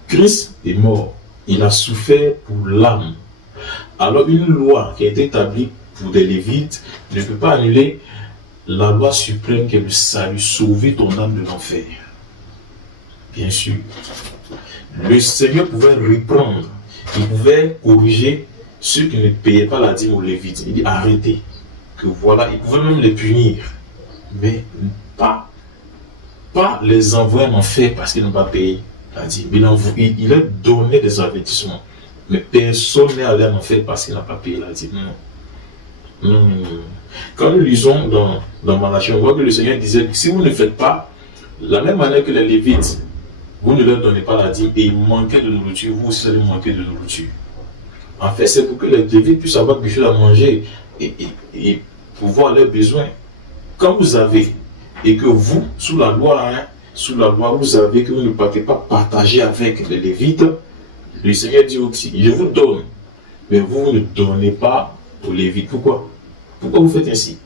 Christ est mort. Il a souffert pour l'âme. Alors une loi qui a été établie pour des Lévites ne peut pas annuler la loi suprême qui est le salut, sauver ton âme de l'enfer. Bien sûr. Le Seigneur pouvait reprendre, il pouvait corriger ceux qui ne payaient pas la dîme aux Lévites. Il dit arrêtez, que voilà, il pouvait même les punir, mais pas les envoyer en enfer parce qu'ils n'ont pas payé la dîme. Il a donné des avertissements, mais personne n'est allé en enfer parce qu'il n'a pas payé la dîme. Non. Quand nous lisons dans Malachie, on voit que le Seigneur disait si vous ne faites pas la même manière que les Lévites, vous ne leur donnez pas la dîme et ils manquaient de nourriture, vous aussi allez manquer de nourriture. En fait, c'est pour que les Lévites puissent avoir quelque chose à manger et pouvoir leurs besoins. Quand vous avez, et que vous, sous la loi, vous avez que vous ne partez pas partager avec les Lévites, le Seigneur dit aussi, je vous donne, mais vous ne donnez pas aux Lévites. Pourquoi vous faites ainsi?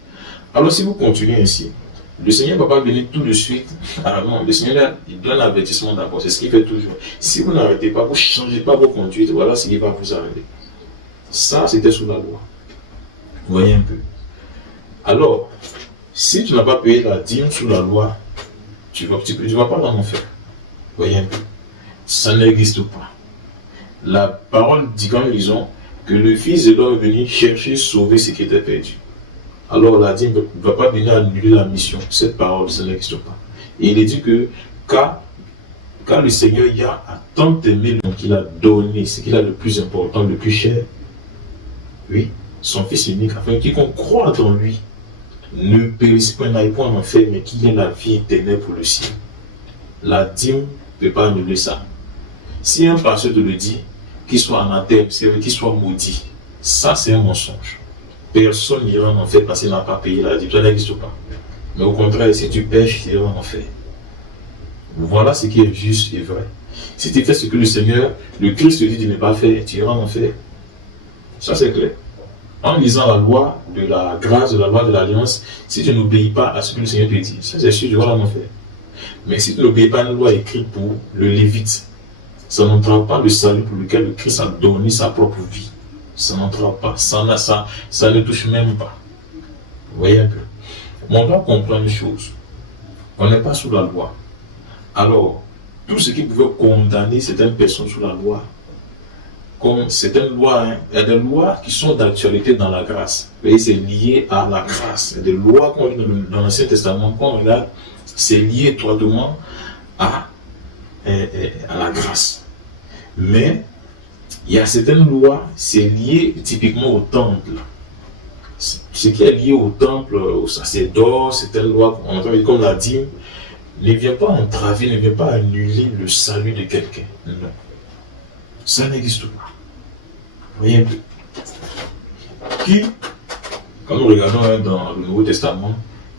Alors si vous continuez ainsi, le Seigneur ne va pas venir tout de suite. Alors non, le Seigneur il donne l'avertissement d'abord, c'est ce qu'il fait toujours. Si vous n'arrêtez pas, vous ne changez pas vos conduites, voilà ce qui va vous arriver. Ça, c'était sous la loi. Vous voyez un peu. Alors, si tu n'as pas payé la dîme sous la loi, tu ne vas pas en enfer. Vous voyez un peu. Ça n'existe pas. La parole dit quand nous lisons que le Fils de l'homme est venu chercher, sauver ce qui était perdu. Alors la dîme ne va pas venir annuler la mission. Cette parole, ça n'existe pas. Et il est dit que car le Seigneur y a tant aimé l'homme qu'il a donné, ce qu'il a le plus important, le plus cher, oui, son Fils unique, afin que quiconque croit en lui ne périsse pas, n'aille point en enfer, mais qu'il ait la vie éternelle pour le ciel. La dîme ne peut pas annuler ça. Si un pasteur te le dit, qu'il soit anathème, qu'il soit maudit, ça c'est un mensonge. Personne n'ira en enfer parce qu'il n'a pas payé la dîme, ça n'existe pas. Mais au contraire, si tu pêches, tu iras en enfer. Voilà ce qui est juste et vrai. Si tu fais ce que le Seigneur, le Christ te dit de ne pas faire, tu iras en enfer. Ça c'est clair. En lisant la loi de la grâce, de la loi de l'alliance, si tu n'obéis pas à ce que le Seigneur te dit, ça c'est sûr, tu vas en enfer. Mais si tu n'obéis pas à une loi écrite pour le Lévite, ça n'entrave pas le salut pour lequel le Christ a donné sa propre vie. Ça n'entrave pas, ça ne touche même pas. Vous voyez un peu. Mais on doit comprendre une chose. On n'est pas sous la loi. Alors, tout ce qui pouvait condamner certaines personnes sous la loi, comme certaines lois, il y a des lois qui sont d'actualité dans la grâce. Vous voyez, c'est lié à la grâce. Il y a des lois qu'on lit dans l'Ancien Testament, quand on regarde, c'est lié étroitement à la grâce. Mais il y a certaines lois, c'est lié typiquement au temple. Ce qui est lié au temple, au sacerdoce, certaines lois, comme la dîme, ne vient pas entraver, ne vient pas annuler le salut de quelqu'un. Non. Ça n'existe pas. Vous voyez un peu. Qui, quand nous regardons dans le Nouveau Testament,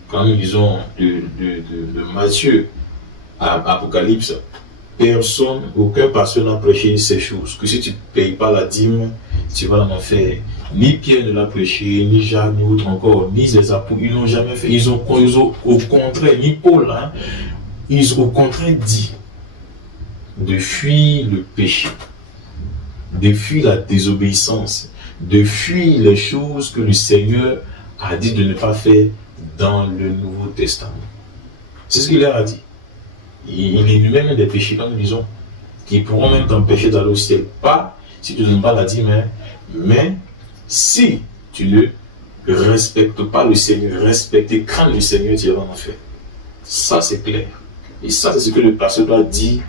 quand nous lisons de Matthieu à Apocalypse, personne, aucun pasteur n'a prêché ces choses. Que si tu ne payes pas la dîme, tu vas en enfer. Ni Pierre ne l'a prêché, ni Jacques, ni autre encore, ni les apôtres, ils n'ont jamais fait. Ils ont au contraire, ni Paul, ils ont au contraire dit de fuir le péché, de fuir la désobéissance, de fuir les choses que le Seigneur a dit de ne pas faire dans le Nouveau Testament. C'est ce qu'il leur a dit. Il énumère des péchés, comme nous disons, qui pourront même t'empêcher d'aller au ciel. Pas si tu ne donnes pas la dîme, mais si tu ne respectes pas le Seigneur, respecter, craindre le Seigneur, tu iras en enfer. Ça, c'est clair. Et ça, c'est ce que le pasteur doit dire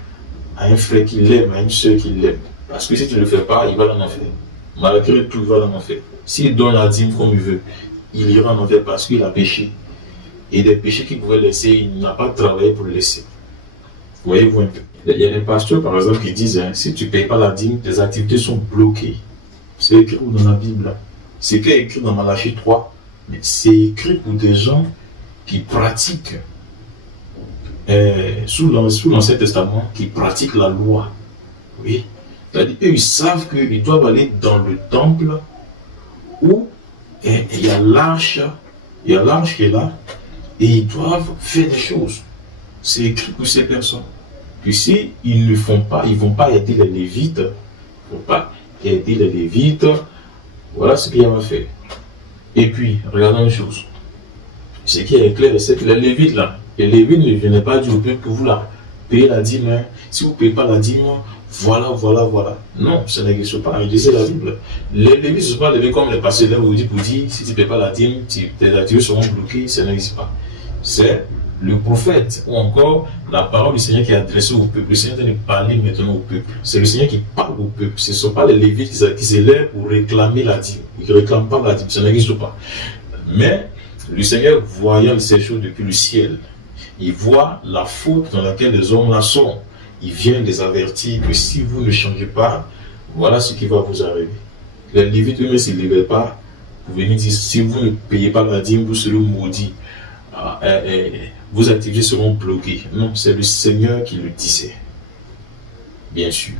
à un frère qu'il aime, à une soeur qu'il aime. Parce que si tu ne le fais pas, il va en enfer. Malgré tout, il va en enfer. S'il donne la dîme comme il veut, il ira en enfer parce qu'il a péché. Et des péchés qu'il pouvait laisser, il n'a pas travaillé pour le laisser. Voyez-vous un peu. Il y a des pasteurs, par exemple, qui disent, si tu ne payes pas la dîme, tes activités sont bloquées. C'est écrit dans la Bible. C'est écrit dans Malachie 3. Mais c'est écrit pour des gens qui pratiquent, sous l'Ancien Testament, qui pratiquent la loi. Oui. C'est-à-dire, eux, ils savent qu'ils doivent aller dans le temple où il y a l'arche qui est là, et ils doivent faire des choses. C'est écrit pour ces personnes. Puis si ils ne font pas, ils ne vont pas aider les Lévites, ils ne vont pas aider les Lévites Voilà ce qu'il y a à faire. Et puis, regardons une chose. Ce qui est clair, c'est que les Lévites là, les Lévites ne venaient pas dire au peuple que vous là, payez la dîme. Hein. Si vous ne payez pas la dîme, voilà. Non, ça n'existe pas. Lisez la Bible. Les Lévites ne sont pas levés comme les pasteurs là vous dit pour dire si tu ne payes pas la dîme, tes activités seront bloquées. Ça n'existe pas. C'est le prophète ou encore la parole du Seigneur qui est adressée au peuple. Le Seigneur est en train de parler maintenant au peuple. C'est le Seigneur qui parle au peuple. Ce ne sont pas les Lévites qui s'élèvent pour réclamer la dîme. Ils ne réclament pas la dîme. Ça n'existe pas. Mais le Seigneur, voyant ces choses depuis le ciel, il voit la faute dans laquelle les hommes là sont. Il vient les avertir que si vous ne changez pas, voilà ce qui va vous arriver. Les Lévites eux-mêmes ne se levaient pas pour venir dire si vous ne payez pas la dîme, vous serez maudits. Vos activités seront bloquées. Non, c'est le Seigneur qui le disait. Bien sûr.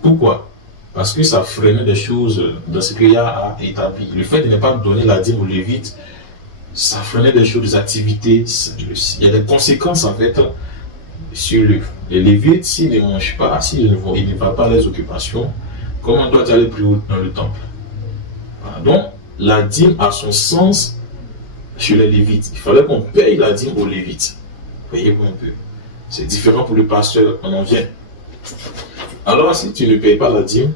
Pourquoi? Parce que ça freinait des choses dans ce qu'il y a à établir. Le fait de ne pas donner la dîme aux Lévites, ça freinait des choses, des activités. Il y a des conséquences en fait sur les Lévites. S'ils ne mangent pas, s'ils ne vont pas à les occupations, comment doit aller plus haut dans le temple? Voilà. Donc, la dîme a son sens sur les Lévites. Il fallait qu'on paye la dîme aux Lévites. Voyez-vous un peu. C'est différent pour le pasteur, on en vient. Alors, si tu ne payes pas la dîme,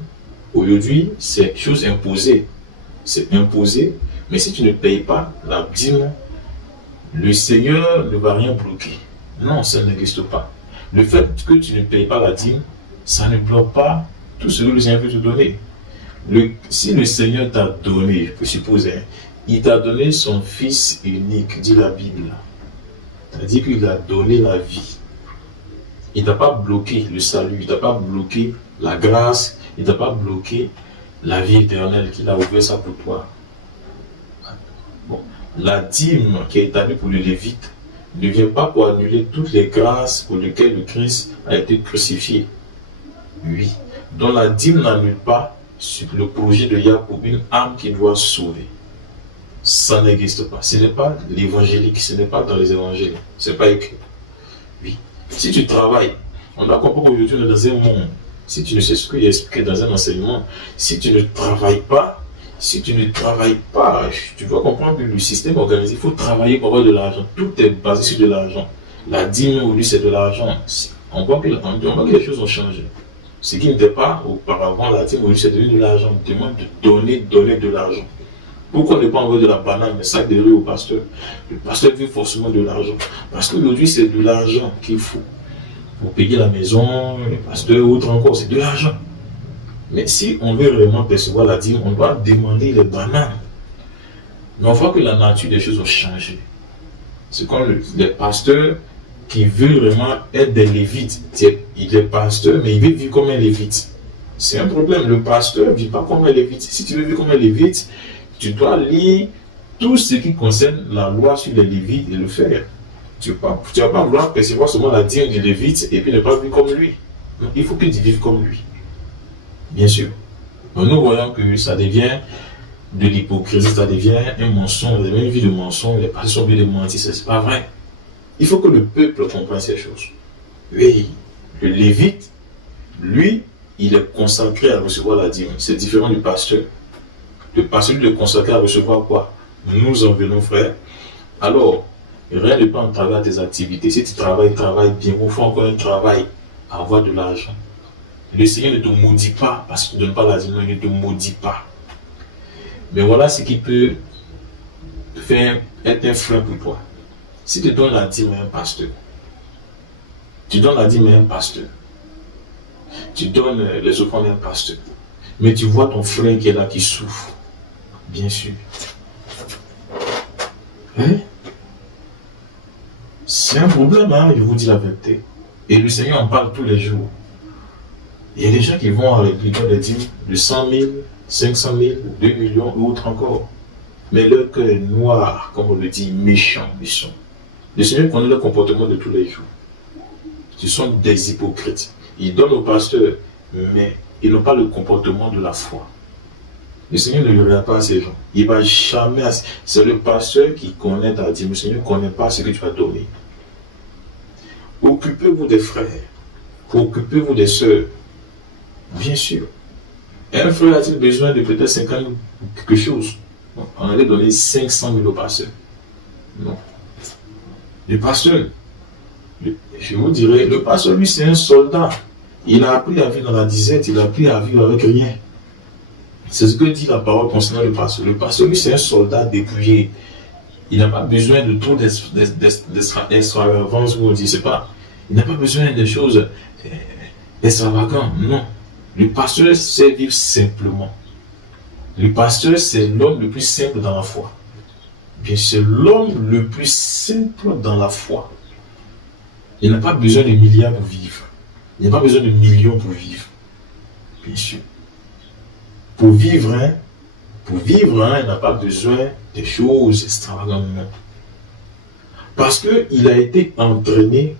aujourd'hui, c'est chose imposée. C'est imposé, mais si tu ne payes pas la dîme, le Seigneur ne va rien bloquer. Non, ça n'existe pas. Le fait que tu ne payes pas la dîme, ça ne bloque pas tout ce que le Seigneur peut te donner. Si le Seigneur t'a donné, je peux supposer, il t'a donné son Fils unique, dit la Bible. C'est-à-dire qu'il a donné la vie. Il ne t'a pas bloqué le salut, il ne t'a pas bloqué la grâce, il ne t'a pas bloqué la vie éternelle qu'il a ouvert ça pour toi. Bon. La dîme qui est établie pour le Lévite ne vient pas pour annuler toutes les grâces pour lesquelles le Christ a été crucifié. Oui. Donc la dîme n'annule pas sur le projet de Yahweh pour une âme qui doit sauver. Ça n'existe pas. Ce n'est pas l'évangélique, ce n'est pas dans les évangiles. Ce n'est pas écrit. Oui. Si tu travailles, on doit comprendre qu'aujourd'hui on est dans un monde. Si tu ne sais ce qu'il y a expliqué dans un enseignement, si tu ne travailles pas, tu dois comprendre que le système organisé, il faut travailler pour avoir de l'argent. Tout est basé sur de l'argent. La dîme aujourd'hui c'est de l'argent. On voit que les choses ont changé. Ce qui n'était pas auparavant, la dîme aujourd'hui c'est devenu de l'argent. On demande de donner de l'argent. Pourquoi ne pas envoyer de la banane, mais ça de riz au pasteur? Le pasteur veut forcément de l'argent. Parce qu'aujourd'hui, c'est de l'argent qu'il faut. Pour payer la maison, le pasteur, autre encore, c'est de l'argent. Mais si on veut vraiment percevoir la dîme, on doit demander les bananes. Mais on voit que la nature des choses a changé. C'est comme les pasteurs qui veulent vraiment être des lévites. Il est pasteur, mais il veut vivre comme un lévite. C'est un problème. Le pasteur ne vit pas comme un lévite. Si tu veux vivre comme un lévite, tu dois lire tout ce qui concerne la loi sur les Lévites et le faire. Tu ne vas pas vouloir percevoir seulement la dîme du Lévite et puis ne pas vivre comme lui. Donc, il faut que tu vives comme lui. Bien sûr. Donc, nous voyons que ça devient de l'hypocrisie, ça devient un mensonge, ça devient une vie de mensonge, les pasteurs sont obligés de mentir, ce n'est pas vrai. Il faut que le peuple comprenne ces choses. Oui, le Lévite, lui, il est consacré à recevoir la dîme. C'est différent du pasteur. Le pasteur lui est consacré à recevoir quoi? Nous en venons, frère. Alors, rien ne peut entraver à tes activités. Si tu travailles bien, il faut encore un travail à avoir de l'argent. Le Seigneur ne te maudit pas parce que tu ne donnes pas la dîme, il ne te maudit pas. Mais voilà ce qui peut faire être un frein pour toi. Si tu donnes la dîme à un pasteur, tu donnes la dîme à un pasteur, tu donnes les offrandes à un pasteur, mais tu vois ton frère qui est là, qui souffre. Bien sûr. Hein? C'est un problème, hein, je vous dis la vérité. Et le Seigneur en parle tous les jours. Il y a des gens qui vont avec des dîmes de 100 000, 500 000, 2 millions ou autre encore. Mais leur cœur est noir, comme on le dit, méchant. Le Seigneur connaît le comportement de tous les jours. Ce sont des hypocrites. Ils donnent au pasteur, mais ils n'ont pas le comportement de la foi. Le Seigneur ne le regarde pas à ces gens. Il ne va jamais. C'est le pasteur qui connaît ta dîme. Le Seigneur ne connaît pas ce que tu vas donner. Occupez-vous des frères. Occupez-vous des sœurs. Bien sûr. Un frère a-t-il besoin de peut-être 50 000 quelque chose? Non. On allait donner 500 000 au pasteur. Non. Le pasteur, je vous dirais, le pasteur, lui, c'est un soldat. Il a appris à vivre dans la disette, il a appris à vivre avec rien. C'est ce que dit la parole concernant le pasteur. Le pasteur, lui, c'est un soldat dépouillé. Il n'a pas besoin de trop d'extravagance, vous ne dites pas. Il n'a pas besoin de choses extravagantes. Non. Le pasteur sait vivre simplement. Le pasteur, c'est l'homme le plus simple dans la foi. Bien, c'est l'homme le plus simple dans la foi. Il n'a pas besoin de milliards pour vivre. Il n'a pas besoin de millions pour vivre. Bien sûr. Pour vivre, il n'a pas besoin de choses extravagantes. Parce qu'il a été entraîné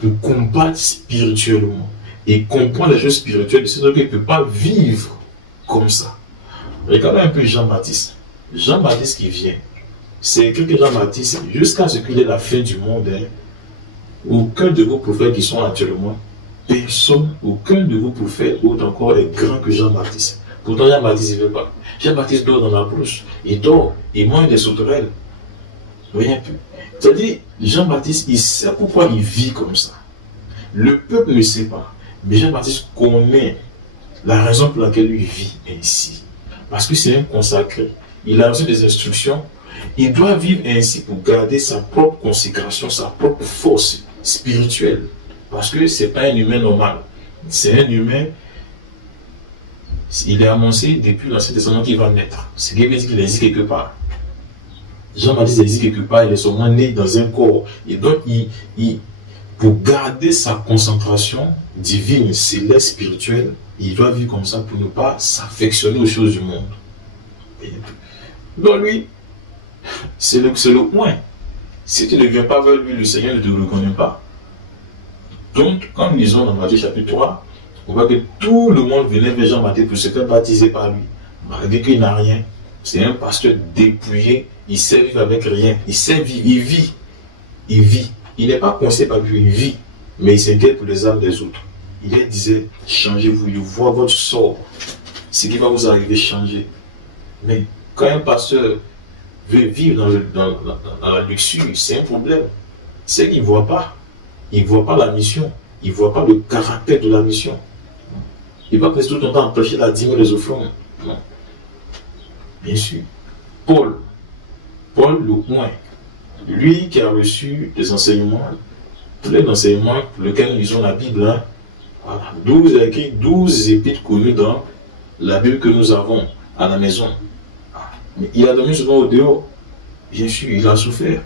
pour combattre spirituellement. Et comprendre les choses spirituelles, c'est donc qu'il ne peut pas vivre comme ça. Regardez un peu Jean-Baptiste. Jean-Baptiste qui vient. C'est écrit que Jean-Baptiste, jusqu'à ce qu'il ait la fin du monde, aucun de vos prophètes qui sont actuellement, personne, aucun de vos prophètes, autre encore, est grand que Jean-Baptiste. Pourtant, Jean-Baptiste, il ne veut pas. Jean-Baptiste dort dans la brousse. Il dort, il mange des sauterelles. Rien plus. C'est-à-dire, Jean-Baptiste, il sait pourquoi il vit comme ça. Le peuple ne sait pas. Mais Jean-Baptiste connaît la raison pour laquelle il vit ainsi. Parce que c'est un consacré. Il a reçu des instructions. Il doit vivre ainsi pour garder sa propre consécration, sa propre force spirituelle. Parce que ce n'est pas un humain normal. C'est un humain, il est annoncé depuis l'Ancien Testament qu'il va naître. Ce qui veut dire qu'il existe quelque part. Jean-Baptiste existe quelque part, il est seulement né dans un corps. Et donc, pour garder sa concentration divine, céleste, spirituelle, il doit vivre comme ça pour ne pas s'affectionner aux choses du monde. Donc lui, c'est le point. Si tu ne viens pas vers lui, le Seigneur ne te reconnaît pas. Donc, quand nous lisons dans Matthieu chapitre 3, on voit que tout le monde venait vers Jean-Baptiste pour se faire baptiser par lui. Malgré qu'il n'a rien, c'est un pasteur dépouillé, il sait vivre avec rien. Il sait vivre, il vit. Il vit. Il n'est pas conseillé par Dieu, il vit. Mais il s'inquiète pour les âmes des autres. Il disait, changez-vous, il voit votre sort. Ce qui va vous arriver, changez. Mais quand un pasteur veut vivre dans la luxure, c'est un problème. C'est qu'il ne voit pas. Il ne voit pas la mission. Il ne voit pas le caractère de la mission. Il ne va pas tout le temps empêcher la dîme et les offrandes. Non. Bien sûr. Paul le point. Lui qui a reçu des enseignements, plein d'enseignements pour lesquels nous lisons la Bible. Hein. Voilà. 12 épîtres connus dans la Bible que nous avons à la maison. Mais il a dormi souvent au dehors. Bien sûr, il a souffert.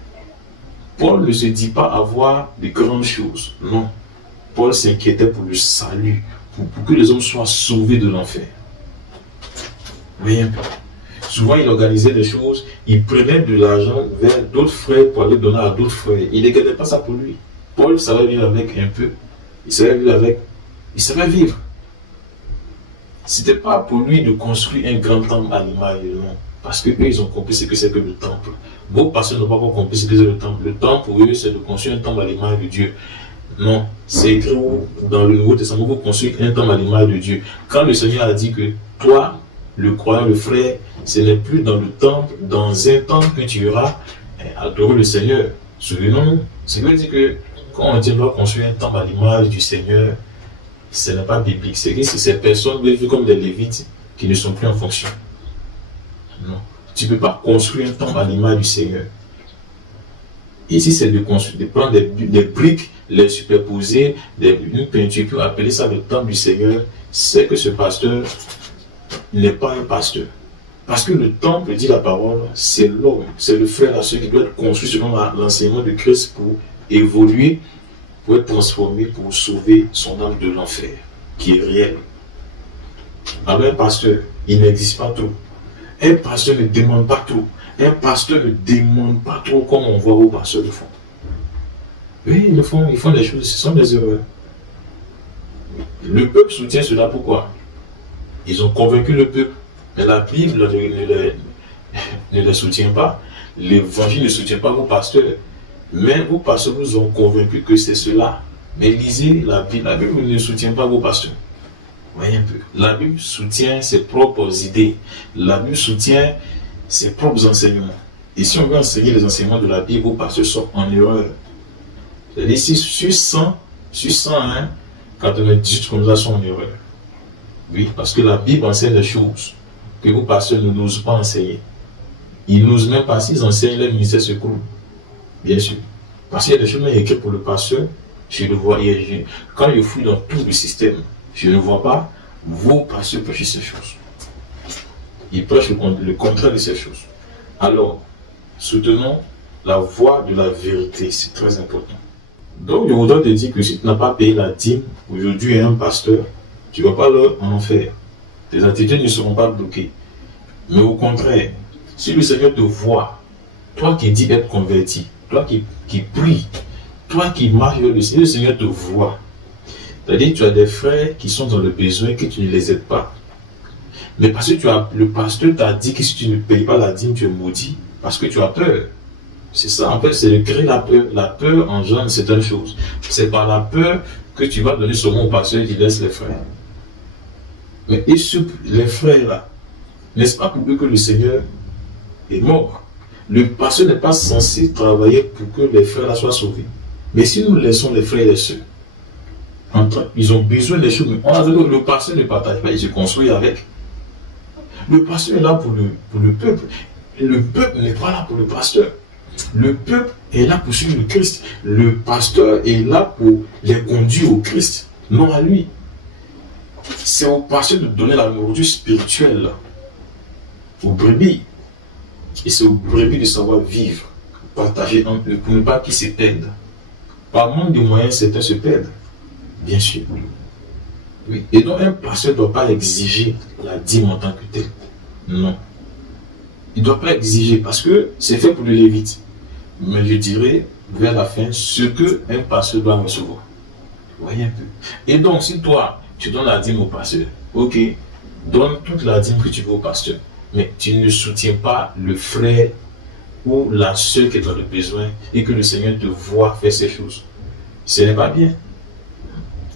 Paul ne se dit pas avoir de grandes choses. Non. Paul s'inquiétait pour le salut, pour que les hommes soient sauvés de l'enfer. Rien. Souvent, il organisait des choses, il prenait de l'argent vers d'autres frères pour aller donner à d'autres frères. Il ne gardait pas ça pour lui. Paul savait vivre avec un peu. Il savait vivre avec. Il savait vivre. Ce n'était pas pour lui de construire un grand temple à l'image, non. Parce qu'eux, ils ont compris ce que c'est que le temple. Beaucoup de personnes n'ont pas encore compris ce que c'est le temple. Le temple, pour eux, c'est de construire un temple à l'image de Dieu. Non, c'est écrit dans le Nouveau Testament, vous construisez un temple à l'image de Dieu. Quand le Seigneur a dit que toi, le croyant, le frère, ce n'est plus dans le temple, dans un temple que tu iras adorer le Seigneur. Souvenons-nous. Ce qui veut dire que quand on dit qu'on doit construire un temple à l'image du Seigneur, ce n'est pas biblique. C'est que ces personnes vivent comme des Lévites qui ne sont plus en fonction. Non. Tu ne peux pas construire un temple à l'image du Seigneur. Ici, c'est de prendre des briques, les superposer, une peinture, puis appeler ça le temple du Seigneur. C'est que ce pasteur n'est pas un pasteur. Parce que le temple, dit la parole, c'est l'homme, c'est le frère à ceux qui doit être construit selon l'enseignement de Christ pour évoluer, pour être transformé, pour sauver son âme de l'enfer, qui est réel. Alors un pasteur, il n'existe pas trop. Un pasteur ne demande pas trop. Un pasteur ne demande pas trop comme on voit aux pasteurs le font. Oui, ils font des choses, ce sont des erreurs. Le peuple soutient cela, pourquoi? Ils ont convaincu le peuple. Mais la Bible ne les soutient pas. L'évangile ne soutient pas vos pasteurs. Mais vos pasteurs vous ont convaincu que c'est cela. Mais lisez la Bible ne soutient pas vos pasteurs. Voyez un peu. La Bible soutient ses propres idées. La Bible soutient ses propres enseignements. Et si on veut enseigner les enseignements de la Bible, vos pasteurs sont en erreur. C'est-à-dire, si sur 100, sur 101, 98 comme ça sont en erreur. Oui, parce que la Bible enseigne des choses que vos pasteurs ne n'osent pas enseigner. Ils n'osent même pas, s'ils enseignent, leur ministère se coule. Bien sûr. Parce qu'il y a des choses même écrites pour le pasteur, je le vois. Quand je fouille dans tout le système, je ne vois pas vos pasteurs prêcher ces choses. Ils prêchent le contraire de ces choses. Alors, soutenons la voie de la vérité, c'est très important. Donc, je voudrais te dire que si tu n'as pas payé la dîme, aujourd'hui, un pasteur, tu ne vas pas leur en enfer. Tes attitudes ne seront pas bloquées. Mais au contraire, si le Seigneur te voit, toi qui dis être converti, toi qui prie, toi qui marches vers le Seigneur te voit. C'est-à-dire que tu as des frères qui sont dans le besoin et que tu ne les aides pas. Mais parce que le pasteur t'a dit que si tu ne payes pas la dîme, tu es maudit. Parce que tu as peur. C'est ça, en fait, c'est de créer la peur. La peur engendre certaines choses. C'est par la peur que tu vas donner seulement au pasteur qui laisse les frères. Mais les frères là, n'est-ce pas pour eux que le Seigneur est mort? Le pasteur n'est pas censé travailler pour que les frères là soient sauvés. Mais si nous laissons les frères et les sœurs, ils ont besoin des choses, mais le pasteur ne partage pas, il se construit avec. Le pasteur est là pour le peuple. Le peuple n'est pas là pour le pasteur. Le peuple est là pour suivre le Christ. Le pasteur est là pour les conduire au Christ, non à lui. C'est au pasteur de donner la nourriture spirituelle aux brebis. Et c'est aux brebis de savoir vivre, partager entre eux, pour ne pas qu'ils se perdent. Par manque de moyens, certains se perdent. Bien sûr. Oui. Et donc, un pasteur ne doit pas exiger la dîme en tant que tel. Non. Il ne doit pas exiger parce que c'est fait pour le Lévite. Mais je dirais, vers la fin, ce qu'un pasteur doit recevoir. Vous voyez un peu. Et donc, si toi, tu donnes la dîme au pasteur, ok, donne toute la dîme que tu veux au pasteur, mais tu ne soutiens pas le frère ou la sœur qui est dans le besoin et que le Seigneur te voit faire ces choses. Ce n'est pas bien.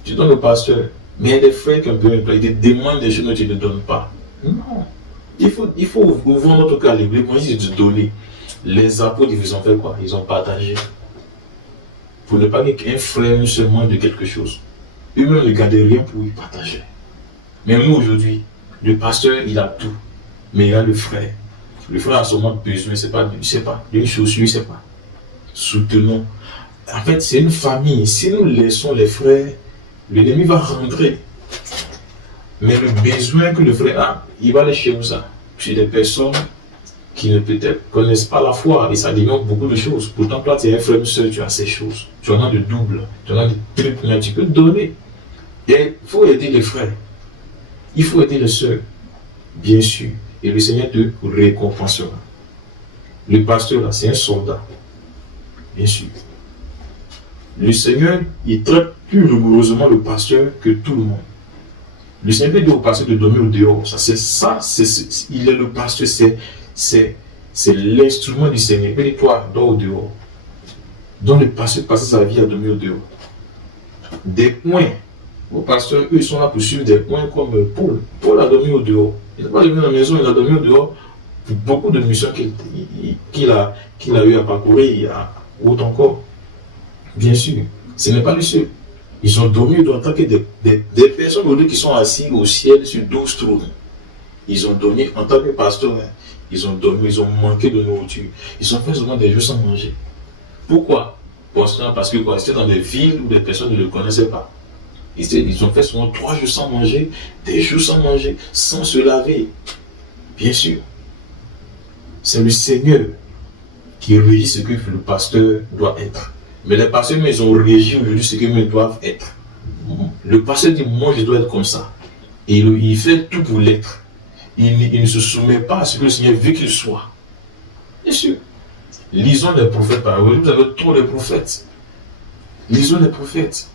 Tu donnes au pasteur, mais il y a des frères qui ont besoin de toi, ils te demandent des choses que tu ne donnes pas. Non. Il faut ouvrir notre cœur à l'église. Moi, je te donner. Les apôtres, ils ont fait quoi? Ils ont partagé. Pour ne pas qu'un frère seulement de quelque chose. Eux-mêmes ne gardaient rien pour y partager. Mais nous, aujourd'hui, le pasteur, il a tout. Mais il a le frère. Le frère a seulement besoin, il ne sait pas. D'une chaussure, il ne sait pas. Soutenons. En fait, c'est une famille. Si nous laissons les frères, l'ennemi va rentrer. Mais le besoin que le frère a, il va aller chez vous ça. Chez des personnes qui ne peut-être connaissent pas la foi et ça dénonce beaucoup de choses. Pourtant, toi, tu es un frère seul, tu as ces choses. Tu en as de double, tu en as de triple, mais tu peux donner. Et il faut aider les frères. Il faut aider les sœurs, bien sûr. Et le Seigneur te récompensera. Le pasteur, là, c'est un soldat. Bien sûr. Le Seigneur, il traite plus rigoureusement le pasteur que tout le monde. Le Seigneur peut dire au pasteur de dormir au dehors. Il est le pasteur, c'est l'instrument du Seigneur. Il peut dire, toi, dors au dehors. Donc le pasteur passe sa vie à dormir au dehors. Des points. Vos pasteurs, eux, ils sont là pour suivre des points comme Paul. Paul a dormi au dehors. Il n'a pas dormi dans la maison, il a dormi au dehors pour beaucoup de missions qu'il a eu à parcourir, autre encore. Bien sûr, ce n'est pas le seul. Ils ont dormi en tant que des personnes aujourd'hui qui sont assises au ciel sur 12 trônes. Ils ont dormi en tant que pasteurs. Hein. Ils ont dormi, ils ont manqué de nourriture. Ils ont fait souvent des jours sans manger. Pourquoi? Parce que quoi? C'était dans des villes où les personnes ne le connaissaient pas. Ils ont fait souvent 3 jours sans manger, des jours sans manger, sans se laver. Bien sûr. C'est le Seigneur qui régit ce que le pasteur doit être. Mais les pasteurs, ils ont régi aujourd'hui ce qu'ils doivent être. Le pasteur dit, moi je dois être comme ça. Et il fait tout pour l'être. Il ne se soumet pas à ce que le Seigneur veut qu'il soit. Bien sûr. Lisons les prophètes par exemple. Vous avez trop de prophètes. Lisons les prophètes.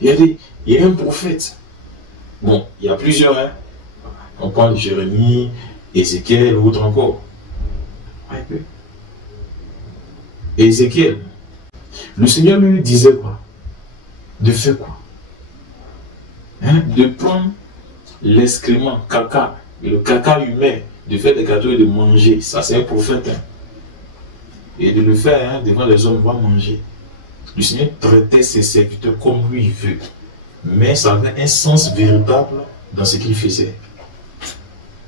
Il y a un prophète. Bon, il y a plusieurs. Hein. On parle de Jérémie, Ézéchiel, ou autre encore. Ézéchiel. Le Seigneur lui disait quoi? De faire quoi? de prendre l'excrément, caca, le caca humain, de faire des gâteaux et de manger. Ça, c'est un prophète. Et de le faire devant les hommes, va manger. Le Seigneur traitait ses serviteurs comme lui il veut. Mais ça avait un sens véritable dans ce qu'il faisait.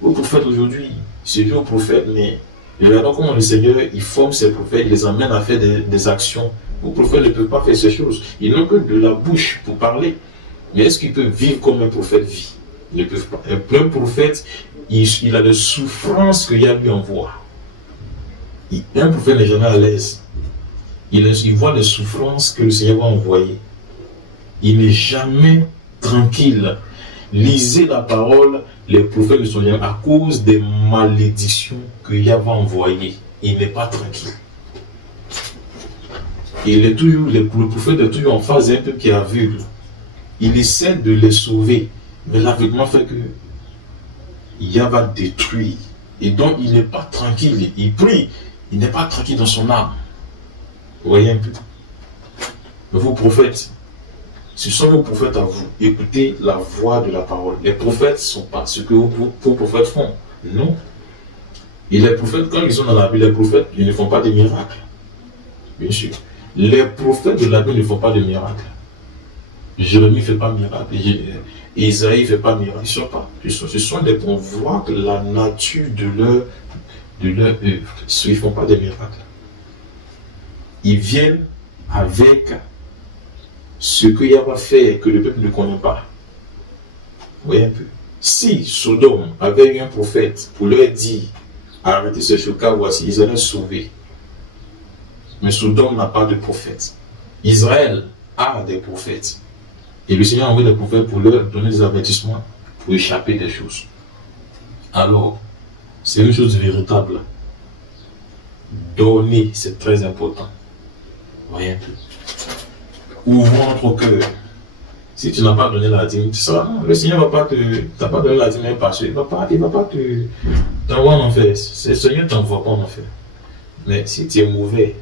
Aux prophètes aujourd'hui, c'est lui au prophète, mais regardons comment le Seigneur il forme ses prophètes, il les amène à faire des actions. Aux prophètes ne peuvent pas faire ces choses. Ils n'ont que de la bouche pour parler. Mais est-ce qu'ils peuvent vivre comme un prophète vit? Ils ne peuvent pas. Un prophète, il a des souffrances que Yahweh lui envoie. Un prophète n'est jamais à l'aise. Il voit les souffrances que le Seigneur va envoyer. Il n'est jamais tranquille. Lisez la parole, les prophètes ne sont jamais à cause des malédictions que Yahweh va envoyer. Il n'est pas tranquille. Le prophète est toujours en phase un peu qui est aveugle. Il essaie de les sauver, mais l'aveuglement fait que Yahweh va détruire. Et donc il n'est pas tranquille. Il prie, il n'est pas tranquille dans son âme. Vous voyez un peu. Vos prophètes, ce sont vos prophètes à vous. Écoutez la voix de la parole. Les prophètes ne sont pas ce que vos prophètes font. Non. Et les prophètes, quand ils sont dans la Bible, les prophètes, ils ne font pas de miracles. Bien sûr. Les prophètes de la Bible ne font pas de miracles. Jérémie ne fait pas de miracle. Isaïe ne fait pas de miracle. Ce sont des qu'on voit que la nature de leur œuvre. Ils ne font pas de miracles. Ils viennent avec ce que Yahweh va faire que le peuple ne connaît pas. Vous voyez un peu. Si Sodome avait eu un prophète pour leur dire arrêtez ce chocat, voici, ils allaient sauver. Mais Sodome n'a pas de prophète. Israël a des prophètes. Et le Seigneur a envoyé des prophètes pour leur donner des avertissements, pour échapper des choses. Alors, c'est une chose véritable. Donner, c'est très important. Vous voyez un peu. Ouvrons notre cœur. Si tu n'as pas donné la dîme, tu seras, non, le Seigneur ne va pas te. Tu n'as pas donné la dîme, il ne va pas t'envoyer en enfer. Le Seigneur ne t'envoie pas en enfer. Mais si tu es mauvais,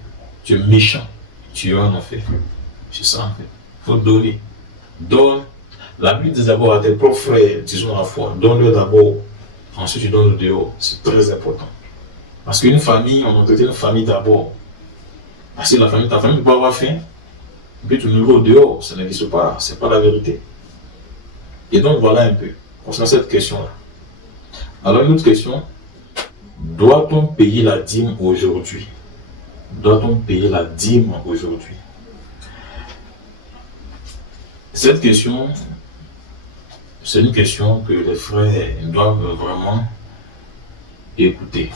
tu es méchant, tu es en enfer. C'est ça en fait. Il faut donner. Donne. La Bible dit d'abord à tes propres frères, disons la foi, donne-leur d'abord. Ensuite, tu donnes le dehors. C'est très important. Parce qu'une famille, on entretient une famille d'abord. Parce que ta famille ne peut pas avoir faim. Et puis tu nous au dehors, ça n'existe pas, ce n'est pas la vérité. Et donc voilà un peu, concernant cette question-là. Alors une autre question, doit-on payer la dîme aujourd'hui? Doit-on payer la dîme aujourd'hui? Cette question, c'est une question que les frères doivent vraiment écouter.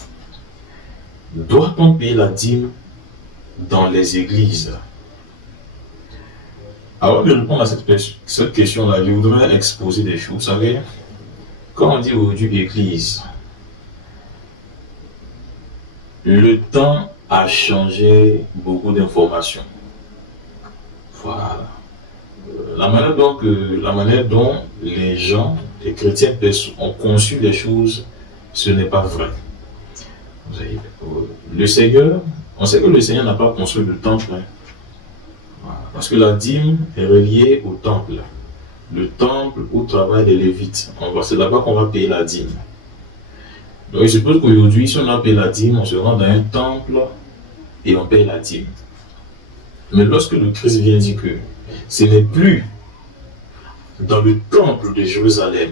Doit-on payer la dîme dans les églises? Avant de répondre à cette question-là, je voudrais exposer des choses. Vous savez, quand on dit aujourd'hui église, le temps a changé beaucoup d'informations. Voilà. La manière dont les gens, les chrétiens ont conçu les choses, ce n'est pas vrai. Le Seigneur, on sait que le Seigneur n'a pas construit le temple. Voilà. Parce que la dîme est reliée au temple. Le temple où travaillent les Lévites. C'est là-bas qu'on va payer la dîme. Donc il se suppose qu'aujourd'hui, si on a payé la dîme, on se rend dans un temple et on paye la dîme. Mais lorsque le Christ vient dire que ce n'est plus dans le temple de Jérusalem,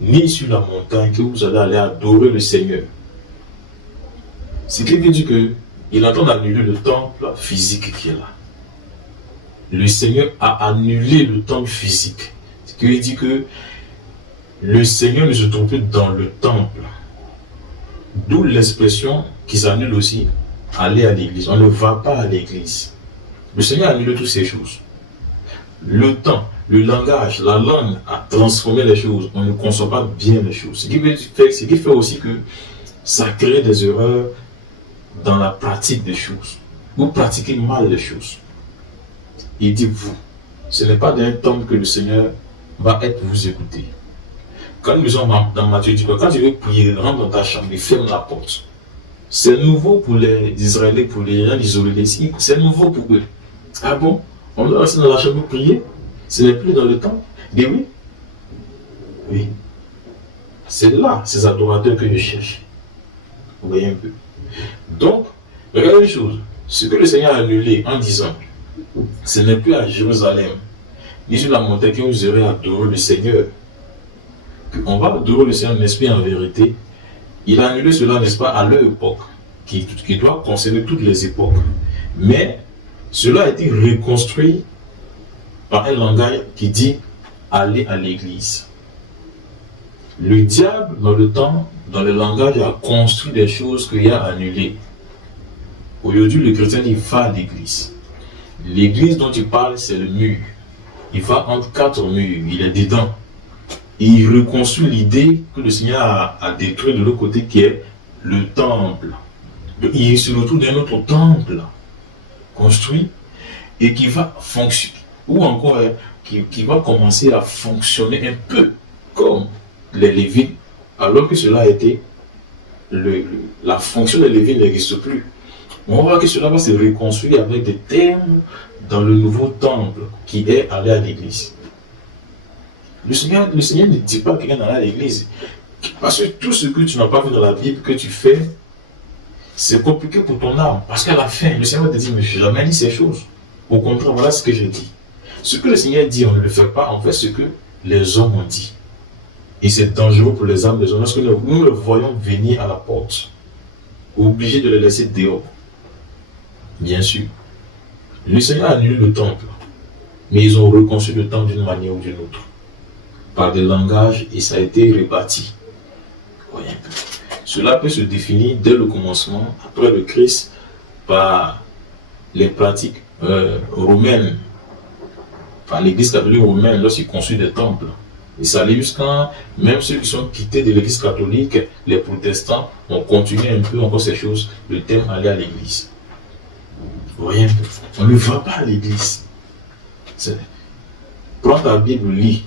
ni sur la montagne que vous allez aller adorer le Seigneur. Ce qui veut dire qu'il entend annuler le temple physique qui est là. Le Seigneur a annulé le temple physique. Ce qui veut dire que le Seigneur ne se trouve plus dans le temple. D'où l'expression qui s'annule aussi, aller à l'église. On ne va pas à l'église. Le Seigneur a annulé toutes ces choses. Le temps, le langage, la langue a transformé les choses. On ne conçoit pas bien les choses. Ce qui fait aussi que ça crée des erreurs dans la pratique des choses. Vous pratiquez mal les choses. Il dit vous. Ce n'est pas d'un temple que le Seigneur va être vous écouter. Quand nous sommes dans Matthieu, il dit que quand tu veux prier, rentre dans ta chambre et ferme la porte. C'est nouveau pour les Israéliens, pour les gens isolés. C'est nouveau pour eux. Ah bon? On doit rester dans la chambre pour prier? Ce n'est plus dans le temple? Il dit oui. C'est là, ces adorateurs que je cherche. Vous voyez un peu. Donc, regardez une chose. Ce que le Seigneur a annulé en disant, ce n'est plus à Jérusalem, ni sur la montagne que vous aurez adoré le Seigneur. On va adorer le Seigneur en esprit et en vérité. Il a annulé cela, n'est-ce pas, à leur époque, qui doit concerner toutes les époques. Mais cela a été reconstruit par un langage qui dit aller à l'église. Le diable, dans le temps, dans le langage, a construit des choses qu'il a annulées. Aujourd'hui, le chrétien dit va à l'église. L'église dont il parle, c'est le mur. Il va entre 4 murs, il est dedans. Et il reconstruit l'idée que le Seigneur a détruit de l'autre côté, qui est le temple. Donc, il se retrouve dans un autre temple construit et qui va fonctionner, ou encore qui va commencer à fonctionner un peu comme les Lévites, alors que cela a été, la fonction des Lévites n'existe plus. On va voir que cela va se reconstruire avec des termes dans le nouveau temple qui est aller à l'église. Le Seigneur ne dit pas qu'il y a à l'église. Parce que tout ce que tu n'as pas vu dans la Bible que tu fais, c'est compliqué pour ton âme. Parce qu'à la fin, le Seigneur te dit, mais je n'ai jamais dit ces choses. Au contraire, voilà ce que j'ai dit. Ce que le Seigneur dit, on ne le fait pas, on fait ce que les hommes ont dit. Et c'est dangereux pour les âmes des hommes. Lorsque nous le voyons venir à la porte, obligé de le laisser dehors. Bien sûr. Le Seigneur a annulé le temple, mais ils ont reconstruit le temple d'une manière ou d'une autre, par des langages, et ça a été rebâti. Voyez un peu. Cela peut se définir dès le commencement, après le Christ, par les pratiques romaines, par l'église catholique romaine, lorsqu'ils construisent des temples. Et ça allait jusqu'à, même ceux qui sont quittés de l'église catholique, les protestants, ont continué un peu encore ces choses, le thème aller à l'église. Vous voyez un peu. On ne va pas à l'église. Prends ta Bible, lis.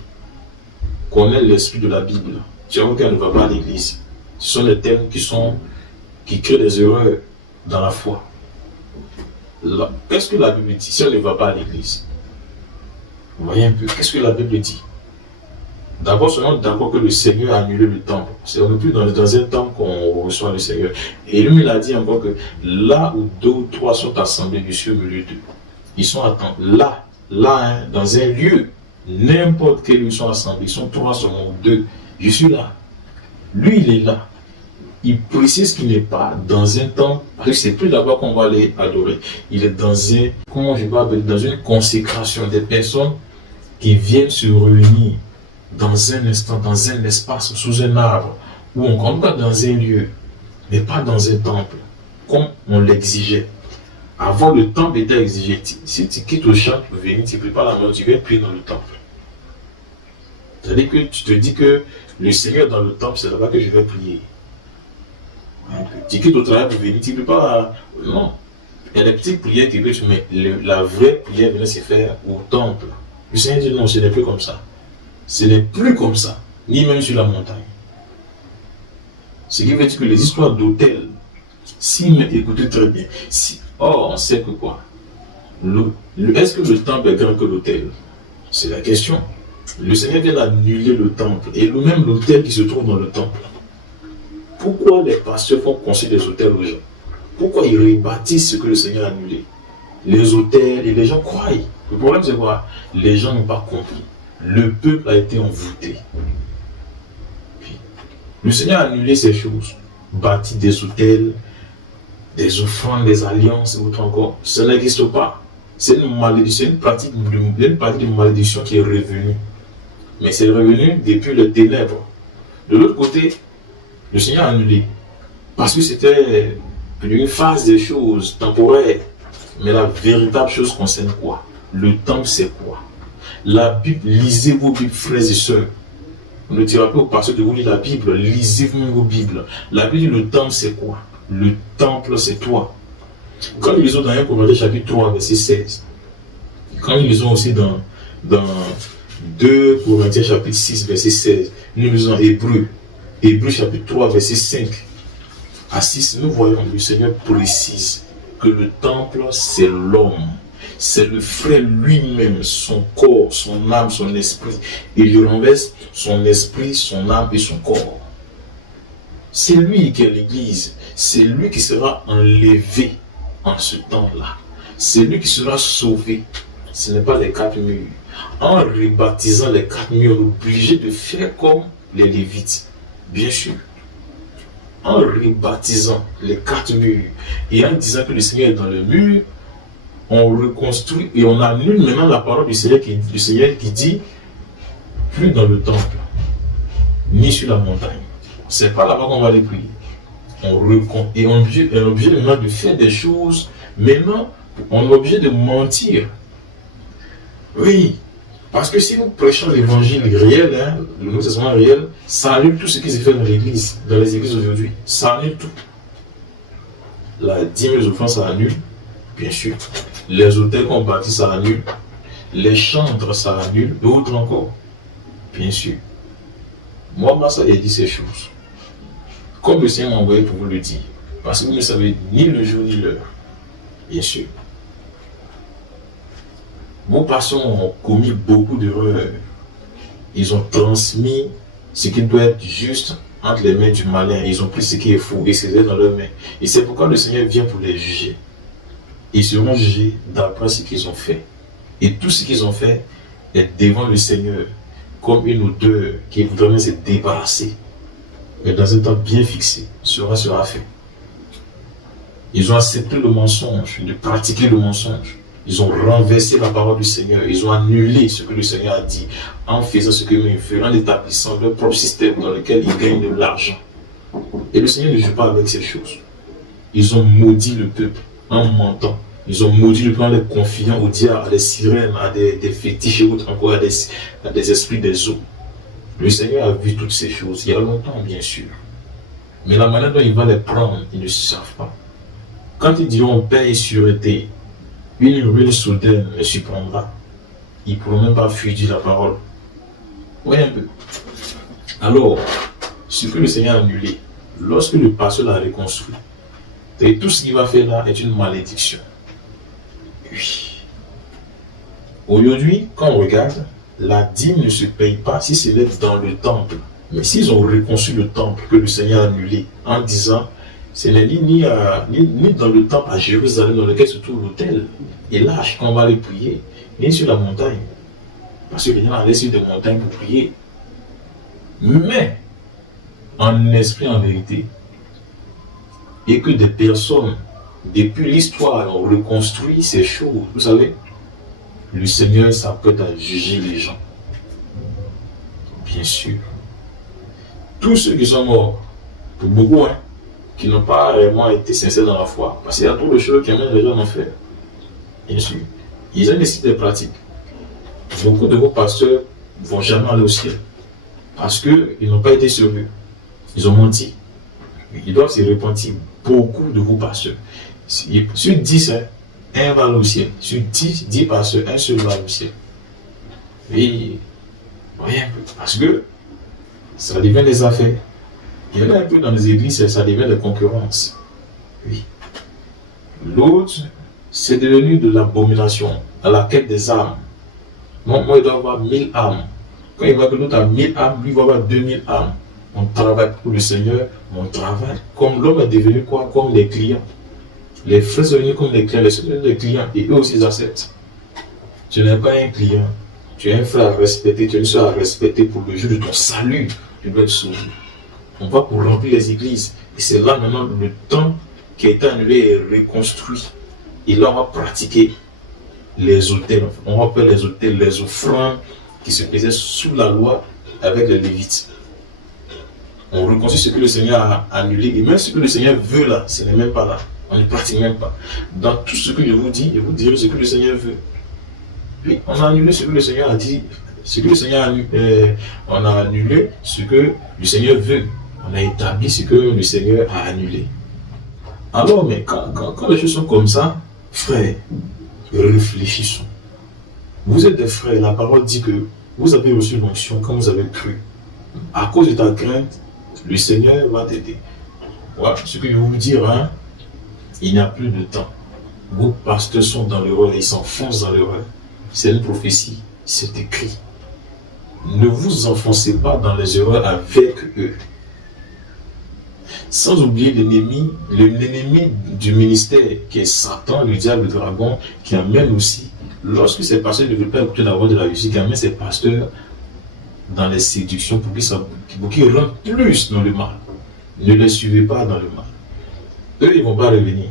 Connais l'esprit de la Bible. Tu vois qu'elle ne va pas à l'église. Ce sont des thèmes qui créent des erreurs dans la foi. Qu'est-ce que la Bible dit si on ne va pas à l'église? Vous voyez un peu. Qu'est-ce que la Bible dit? D'abord, soyons d'accord que le Seigneur a annulé le temple. C'est non plus dans un temple qu'on reçoit le Seigneur. Et lui, il a dit encore que là où 2 ou 3 sont assemblés, je suis au milieu d'eux. Ils sont là, hein, dans un lieu. N'importe quel lieu ils sont assemblés. Ils sont 3, sont 2. Je suis là. Lui, il est là. Il précise qu'il n'est pas dans un temple. Parce que c'est plus d'abord qu'on va aller adorer. Il est dans dans une consécration des personnes qui viennent se réunir dans un instant, dans un espace, sous un arbre, ou encore dans un lieu, mais pas dans un temple, comme on l'exigeait. Avant, le temple était exigé. Si tu quittes le champ, tu peux venir, tu ne prépares la main, tu viens prier dans le temple. C'est-à-dire que tu te dis que le Seigneur dans le temple, c'est là-bas que je vais prier. Tu quittes au travail pour venir, tu ne prépares. Non. Il y a des petites prières qui peuvent, mais la vraie prière venait se faire au temple. Le Seigneur dit non, ce n'est plus comme ça. Ce n'est plus comme ça, ni même sur la montagne. Ce qui veut dire que les histoires d'autel, écoutez très bien, on sait que quoi? Est-ce que le temple est grand que l'autel? C'est la question. Le Seigneur vient d'annuler le temple, et même l'autel qui se trouve dans le temple. Pourquoi les pasteurs font construire des autels aux gens? Pourquoi ils rebâtissent ce que le Seigneur a annulé? Les autels, et les gens croient. Le problème c'est quoi? Les gens n'ont pas compris. Le peuple a été envoûté. Puis, le Seigneur a annulé ces choses, bâti des autels, des offrandes, des alliances et autres encore. Ça n'existe pas. C'est une malédiction, une pratique de malédiction qui est revenue. Mais c'est revenu depuis les ténèbres. De l'autre côté, le Seigneur a annulé. Parce que c'était une phase des choses temporaires. Mais la véritable chose concerne quoi? Le temple, c'est quoi? La Bible, lisez vos Bibles, frères et sœurs. On ne dira pas au pasteur de vous lire la Bible, lisez vos Bibles. La Bible dit le temple c'est quoi? Le temple c'est toi. Quand ils lisons dans 1 Corinthiens chapitre 3, verset 16, quand ils lisons aussi dans 2 Corinthiens chapitre 6, verset 16, nous lisons Hébreux chapitre 3, verset 5 à 6, nous voyons le Seigneur précise que le temple c'est l'homme. C'est le frère lui-même, son corps, son âme, son esprit. Et il renverse son esprit, son âme et son corps. C'est lui qui est l'Église. C'est lui qui sera enlevé en ce temps-là. C'est lui qui sera sauvé. Ce n'est pas les 4 murs. En rebaptisant les 4 murs, on est obligé de faire comme les Lévites. Bien sûr. En rebaptisant les 4 murs et en disant que le Seigneur est dans le mur, on reconstruit et on annule maintenant la parole du Seigneur qui dit plus dans le temple, ni sur la montagne. C'est pas là-bas qu'on va les prier. On est obligé maintenant de faire des choses. Maintenant, on est obligé de mentir. Oui, parce que si nous prêchons l'évangile réel, le Nouveau Testament réel, ça annule tout ce qui se fait dans l'église, dans les églises aujourd'hui. Ça annule tout. La dîme et les offrandes, ça annule, bien sûr. Les hôtels qu'on bâtit, ça annule. Les chantres, ça annule. Et autres encore, bien sûr. Moi, ça, il dit ces choses. Comme le Seigneur m'a envoyé pour vous le dire. Parce que vous ne savez ni le jour ni l'heure. Bien sûr. Vos pasteurs ont commis beaucoup d'erreurs. Ils ont transmis ce qui doit être juste entre les mains du malin. Ils ont pris ce qui est faux et c'est dans leurs mains. Et c'est pourquoi le Seigneur vient pour les juger. Ils seront jugés d'après ce qu'ils ont fait. Et tout ce qu'ils ont fait est devant le Seigneur comme une odeur qui voudrait se débarrasser. Mais dans un temps bien fixé, sera fait. Ils ont accepté le mensonge, de pratiquer le mensonge. Ils ont renversé la parole du Seigneur. Ils ont annulé ce que le Seigneur a dit en faisant ce que ils font, en établissant leur propre système dans lequel ils gagnent de l'argent. Et le Seigneur ne joue pas avec ces choses. Ils ont maudit le peuple en mentant. Ils ont maudit le peuple en les confiant au diable, à des sirènes, à des fétiches et autres encore, à des esprits des eaux. Le Seigneur a vu toutes ces choses il y a longtemps, bien sûr. Mais la manière dont il va les prendre, ils ne savent pas. Quand ils diront paix et sûreté, une ruine soudaine les surprendra. Ils ne pourront même pas fuir la parole. Voyez un peu. Alors, ce que le Seigneur a annulé, lorsque le pasteur l'a reconstruit, et tout ce qu'il va faire là est une malédiction. Oui. Aujourd'hui, quand on regarde, la dîme ne se paye pas si ce n'est dans le temple. Mais s'ils ont reconstruit le temple que le Seigneur a annulé en disant ce n'est ni dans le temple à Jérusalem dans lequel se trouve l'autel et l'arche qu'on va aller prier, ni sur la montagne. Parce que les gens allaient sur des montagnes pour prier. Mais, en esprit, en vérité, et que des personnes, depuis l'histoire, ont reconstruit ces choses, vous savez, le Seigneur s'apprête à juger les gens. Bien sûr. Tous ceux qui sont morts, pour beaucoup, qui n'ont pas réellement été sincères dans la foi, parce qu'il y a trop de choses qui amènent les gens en enfer. Bien sûr. Ils ont décidé de pratiques. Beaucoup de vos pasteurs ne vont jamais aller au ciel. Parce qu'ils n'ont pas été sérieux. Ils ont menti. Ils doivent se repentir. Beaucoup de vos pasteurs. Sur 10, un va au ciel. Sur 10 pasteurs, un seul va au ciel. Et voyez un peu. Parce que ça devient des affaires. Il y en a un peu dans les églises, ça devient des concurrences. Oui. L'autre, c'est devenu de l'abomination, à la quête des âmes. Donc, moi, il doit avoir 1000 âmes. Quand il voit que l'autre a 1000 âmes, lui, il va avoir 2000 âmes. On travaille pour le Seigneur, on travaille. Comme l'homme est devenu quoi? Comme les clients. Les frères sont devenus comme les clients, les sœurs sont devenus des clients, et eux aussi ils acceptent. Tu n'es pas un client, tu es un frère à respecter, tu es une soeur à respecter pour le jour de ton salut, tu dois être sauvé. On va pour remplir les églises, et c'est là maintenant le temps qui a été annulé et reconstruit. Et là on va pratiquer les autels, on va faire les autels, les offrandes qui se faisaient sous la loi avec les Lévites. On reconstruit ce que le Seigneur a annulé, et même ce que le Seigneur veut là, ce n'est même pas là. On ne pratique même pas. Dans tout ce que je vous dis, je vous dirai ce que le Seigneur veut. Puis on a annulé ce que le Seigneur a dit, ce que le Seigneur a annulé, on a annulé ce que le Seigneur veut. On a établi ce que le Seigneur a annulé. Alors, mais quand les choses sont comme ça, frères, réfléchissons. Vous êtes des frères, la parole dit que vous avez reçu l'onction quand vous avez cru. À cause de ta crainte, le Seigneur va t'aider. Voilà ce que je vais vous dire, il n'y a plus de temps. Vos pasteurs sont dans l'erreur, ils s'enfoncent dans l'erreur. C'est une prophétie, c'est écrit. Ne vous enfoncez pas dans les erreurs avec eux. Sans oublier l'ennemi du ministère qui est Satan, le diable, le dragon, qui amène aussi, lorsque ces pasteurs ne veulent pas écouter la voix de la Russie, qui amène ces pasteurs dans les séductions pour qu'ils rentrent plus dans le mal. Ne les suivez pas dans le mal. Eux, ils ne vont pas revenir.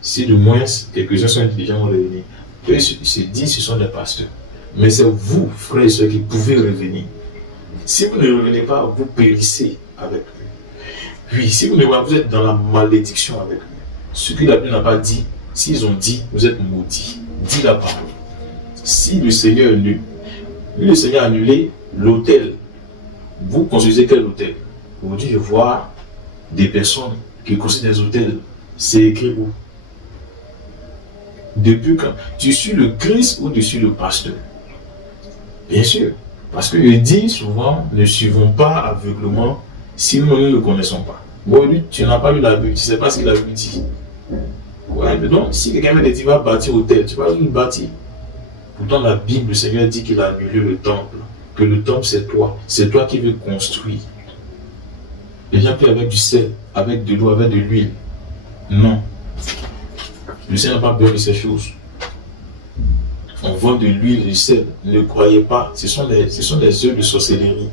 Si de moins quelques-uns sont intelligents, vont revenir. Eux, ils se disent que ce sont des pasteurs. Mais c'est vous, frères et sœurs, qui pouvez revenir. Si vous ne revenez pas, vous périssez avec eux. Oui, si vous ne voyez pas, vous êtes dans la malédiction avec eux. Ce que la Bible n'a pas dit, s'ils ont dit, vous êtes maudits. Dis la parole. Si le Seigneur a annulé l'autel, vous construisez quel autel? Aujourd'hui, je vois des personnes qui construisent des hôtels. C'est écrit où? Depuis quand? Tu suis le Christ ou tu suis le pasteur? Bien sûr. Parce que je dis souvent, ne suivons pas aveuglement si nous ne le connaissons pas. Bon, lui, tu n'as pas lu la Bible, tu ne sais pas ce qu'il a dit. Ouais, mais donc, si quelqu'un me dit va bâtir hôtel, tu vas le bâtir. Pourtant, la Bible, le Seigneur dit qu'il a annulé le temple. Que le temple, c'est toi. C'est toi qui veux construire. Les gens prient avec du sel, avec de l'eau, avec de l'huile. Non. Le Seigneur n'a pas besoin de ces choses. On vend de l'huile et du sel. Ne croyez pas. Ce sont des œuvres de sorcellerie.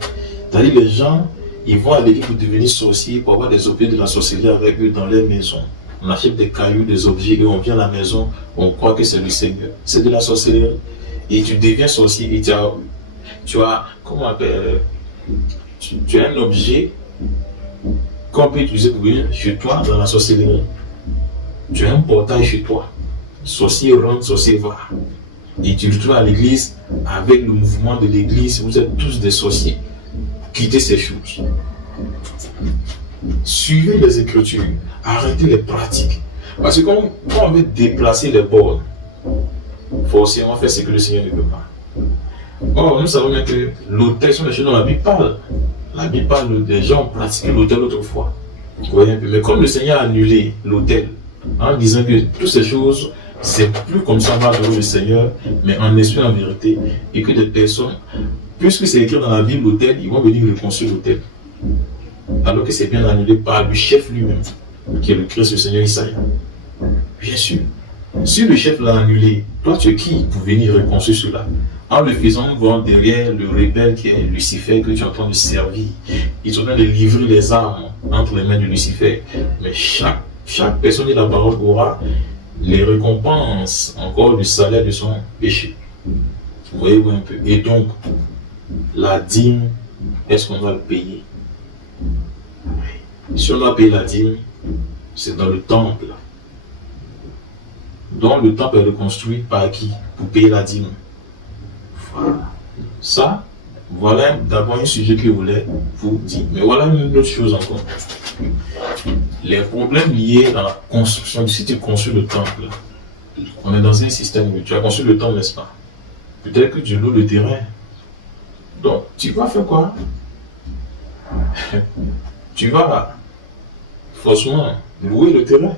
C'est-à-dire les gens, ils vont à l'église pour devenir sorciers, pour avoir des objets de la sorcellerie avec eux dans leur maison. On achète des cailloux, des objets, et on vient à la maison, on croit que c'est le Seigneur. C'est de la sorcellerie. Et tu deviens sorcier et tu as comment on appelle, tu as un objet qu'on peut utiliser pour venir chez toi dans la sorcellerie. Tu as un portail chez toi. Sorcier rentre, sorcier va. Et tu te retrouves à l'église avec le mouvement de l'église. Vous êtes tous des sorciers. Quittez ces choses. Suivez les Écritures. Arrêtez les pratiques. Parce que quand on veut déplacer les bornes, forcément faire ce que le Seigneur ne veut pas. Or, nous savons bien que l'autel sont les choses dont la Bible parle. La Bible parle des gens qui ont pratiqué l'autel autrefois. Vous voyez un peu. Mais comme le Seigneur a annulé l'autel, en disant que toutes ces choses, c'est plus comme ça va adorer le Seigneur, mais en esprit, en vérité, et que des personnes, puisque c'est écrit dans la Bible l'autel, ils vont venir reconstruire l'autel. Alors que c'est bien annulé par le chef lui-même, qui est le Christ, le Seigneur Isaïe. Bien sûr. Si le chef l'a annulé, toi tu es qui pour venir reconstruire cela? En le faisant, nous voyons derrière le rebelle qui est Lucifer, que tu es en train de servir. Ils sont en train de livrer les armes entre les mains de Lucifer. Mais chaque personne de la parole aura les récompenses encore du salaire de son péché. Vous voyez un peu. Et donc, la dîme, est-ce qu'on doit le payer? Si on doit payer la dîme, c'est dans le temple. Donc le temple est reconstruit par qui? Pour payer la dîme. Voilà. Ça, voilà d'abord un sujet que je voulais vous dire. Mais voilà une autre chose encore. Les problèmes liés à la construction. Si tu construis le temple, on est dans un système où tu as construit le temple, n'est-ce pas? Peut-être que tu loues le terrain. Donc, tu vas faire quoi? Tu vas forcément louer le terrain.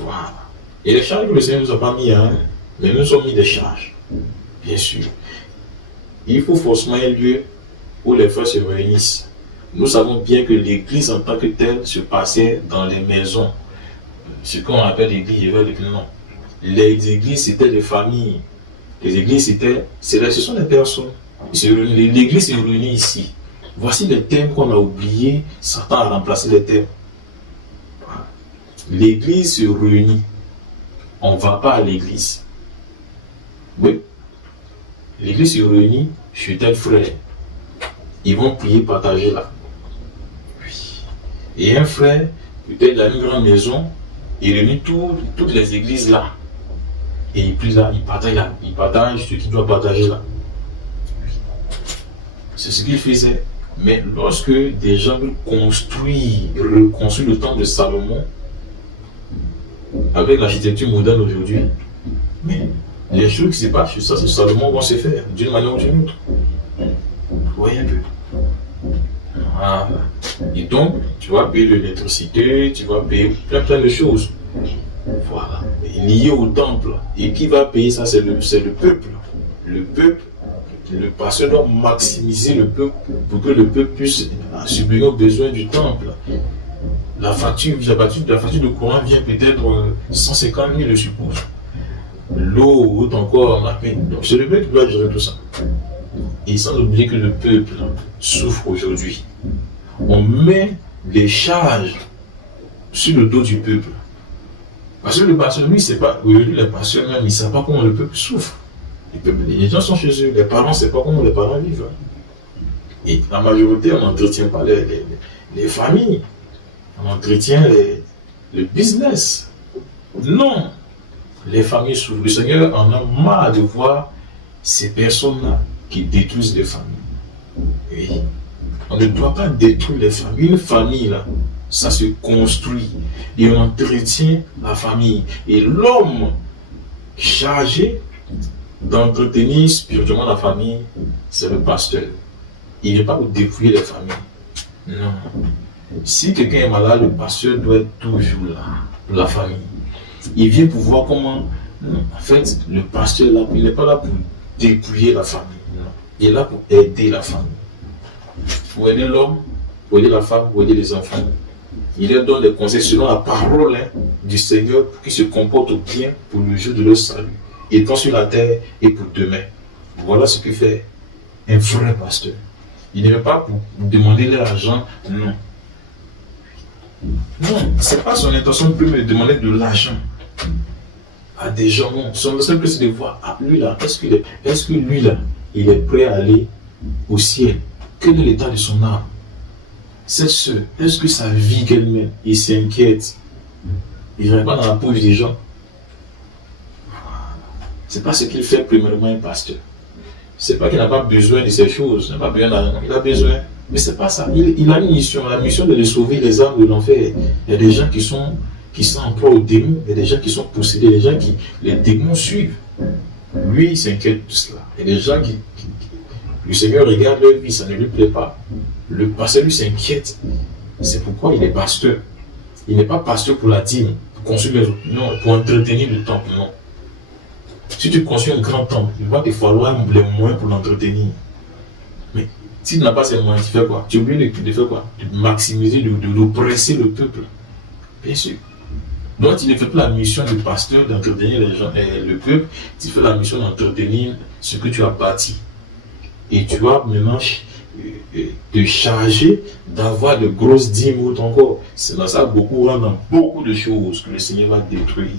Voilà. Et les charges que le Seigneur ne nous a pas mis, mais nous sommes mis des charges. Bien sûr. Il faut forcément un lieu où les frères se réunissent. Nous savons bien que l'église en tant que telle se passait dans les maisons. Ce qu'on appelle l'église, non. Les églises, c'était des familles. Les églises, ce sont des personnes. L'église se réunit ici. Voici les thèmes qu'on a oubliés. Satan a remplacé les thèmes. L'église se réunit. On ne va pas à l'église. Oui. L'église se réunit chez tel frère. Ils vont prier, partager là. Oui. Et un frère, peut-être dans une grande maison, il réunit toutes les églises là. Et il prie là, il partage là. Il partage ce qu'il doit partager là. Oui. C'est ce qu'il faisait. Mais lorsque des gens veulent reconstruire le temple de Salomon, avec l'architecture moderne aujourd'hui, mais les choses qui se passent sur ça, c'est Salomon vont se faire d'une manière ou d'une autre. Vous voyez un peu. Voilà. Et donc, tu vas payer de l'électricité, tu vas payer plein de choses. Voilà. Lié au temple. Et qui va payer ça? C'est le peuple. Le peuple, le pasteur doit maximiser le peuple pour que le peuple puisse subvenir aux besoins du temple. la facture de courant vient peut-être 150 000, je suppose. L'eau, autre encore, on a payé. Donc c'est le peuple qui doit gérer tout ça. Et sans oublier que le peuple souffre aujourd'hui. On met les charges sur le dos du peuple. Parce que le pasteur, lui, c'est pas. Aujourd'hui, les pasteurs même, ils ne savent pas comment le peuple souffre. Les gens sont chez eux, les parents ne savent pas comment les parents vivent. Et la majorité, on n'entretient pas les familles. On entretient le business. Non. Les familles souffrent. Le Seigneur en a marre de voir ces personnes-là qui détruisent les familles. Oui. On ne doit pas détruire les familles. Une famille, là, ça se construit. Et on entretient la famille. Et l'homme chargé d'entretenir spirituellement la famille, c'est le pasteur. Il n'est pas pour détruire les familles. Non. Si quelqu'un est malade, le pasteur doit être toujours là pour la famille. Il vient pour voir comment, en fait, le pasteur là, il n'est pas là pour dépouiller la famille. Non. Il est là pour aider la famille. Pour aider l'homme, pour aider la femme, pour aider les enfants. Il leur donne des conseils selon la parole du Seigneur pour qu'ils se comportent bien pour le jour de leur salut, étant sur la terre et pour demain. Voilà ce que fait un vrai pasteur. Il ne veut pas pour demander leur argent, non. Non, ce n'est pas son intention de me demander de l'argent à des gens. Non, son intention c'est de voir, ah, lui là, est-ce que lui là, il est prêt à aller au ciel? Quel est l'état de son âme? Cette sœur, est-ce que sa vie qu'elle mène, il s'inquiète? Il ne va pas dans la poche des gens. Ce n'est pas ce qu'il fait premièrement un pasteur. C'est pas qu'il n'a pas besoin de ces choses, il n'a pas besoin d'argent, il a besoin. Mais c'est pas ça. Il a une mission, la mission de sauver les âmes de l'enfer. Il y a des gens qui sont en proie aux démons, il y a des gens qui sont possédés, des gens qui les démons suivent. Lui, il s'inquiète de cela. Il y a des gens qui le Seigneur regarde leur vie, ça ne lui plaît pas. Le pasteur lui s'inquiète. C'est pourquoi il est pasteur. Il n'est pas pasteur pour la dîme, pour construire les autres. Non, pour entretenir le temple, non. Si tu construis un grand temple, il va te falloir les moyens pour l'entretenir. Mais si tu n'as pas ces moyens, tu fais quoi? Tu oublies de faire quoi? De maximiser, d'oppresser le peuple. Bien sûr. Donc tu ne fais pas la mission du pasteur d'entretenir les gens, le peuple, tu fais la mission d'entretenir ce que tu as bâti. Et tu vas maintenant te charger d'avoir de grosses dîmes encore. C'est dans ça beaucoup rentrent dans beaucoup de choses que le Seigneur va détruire.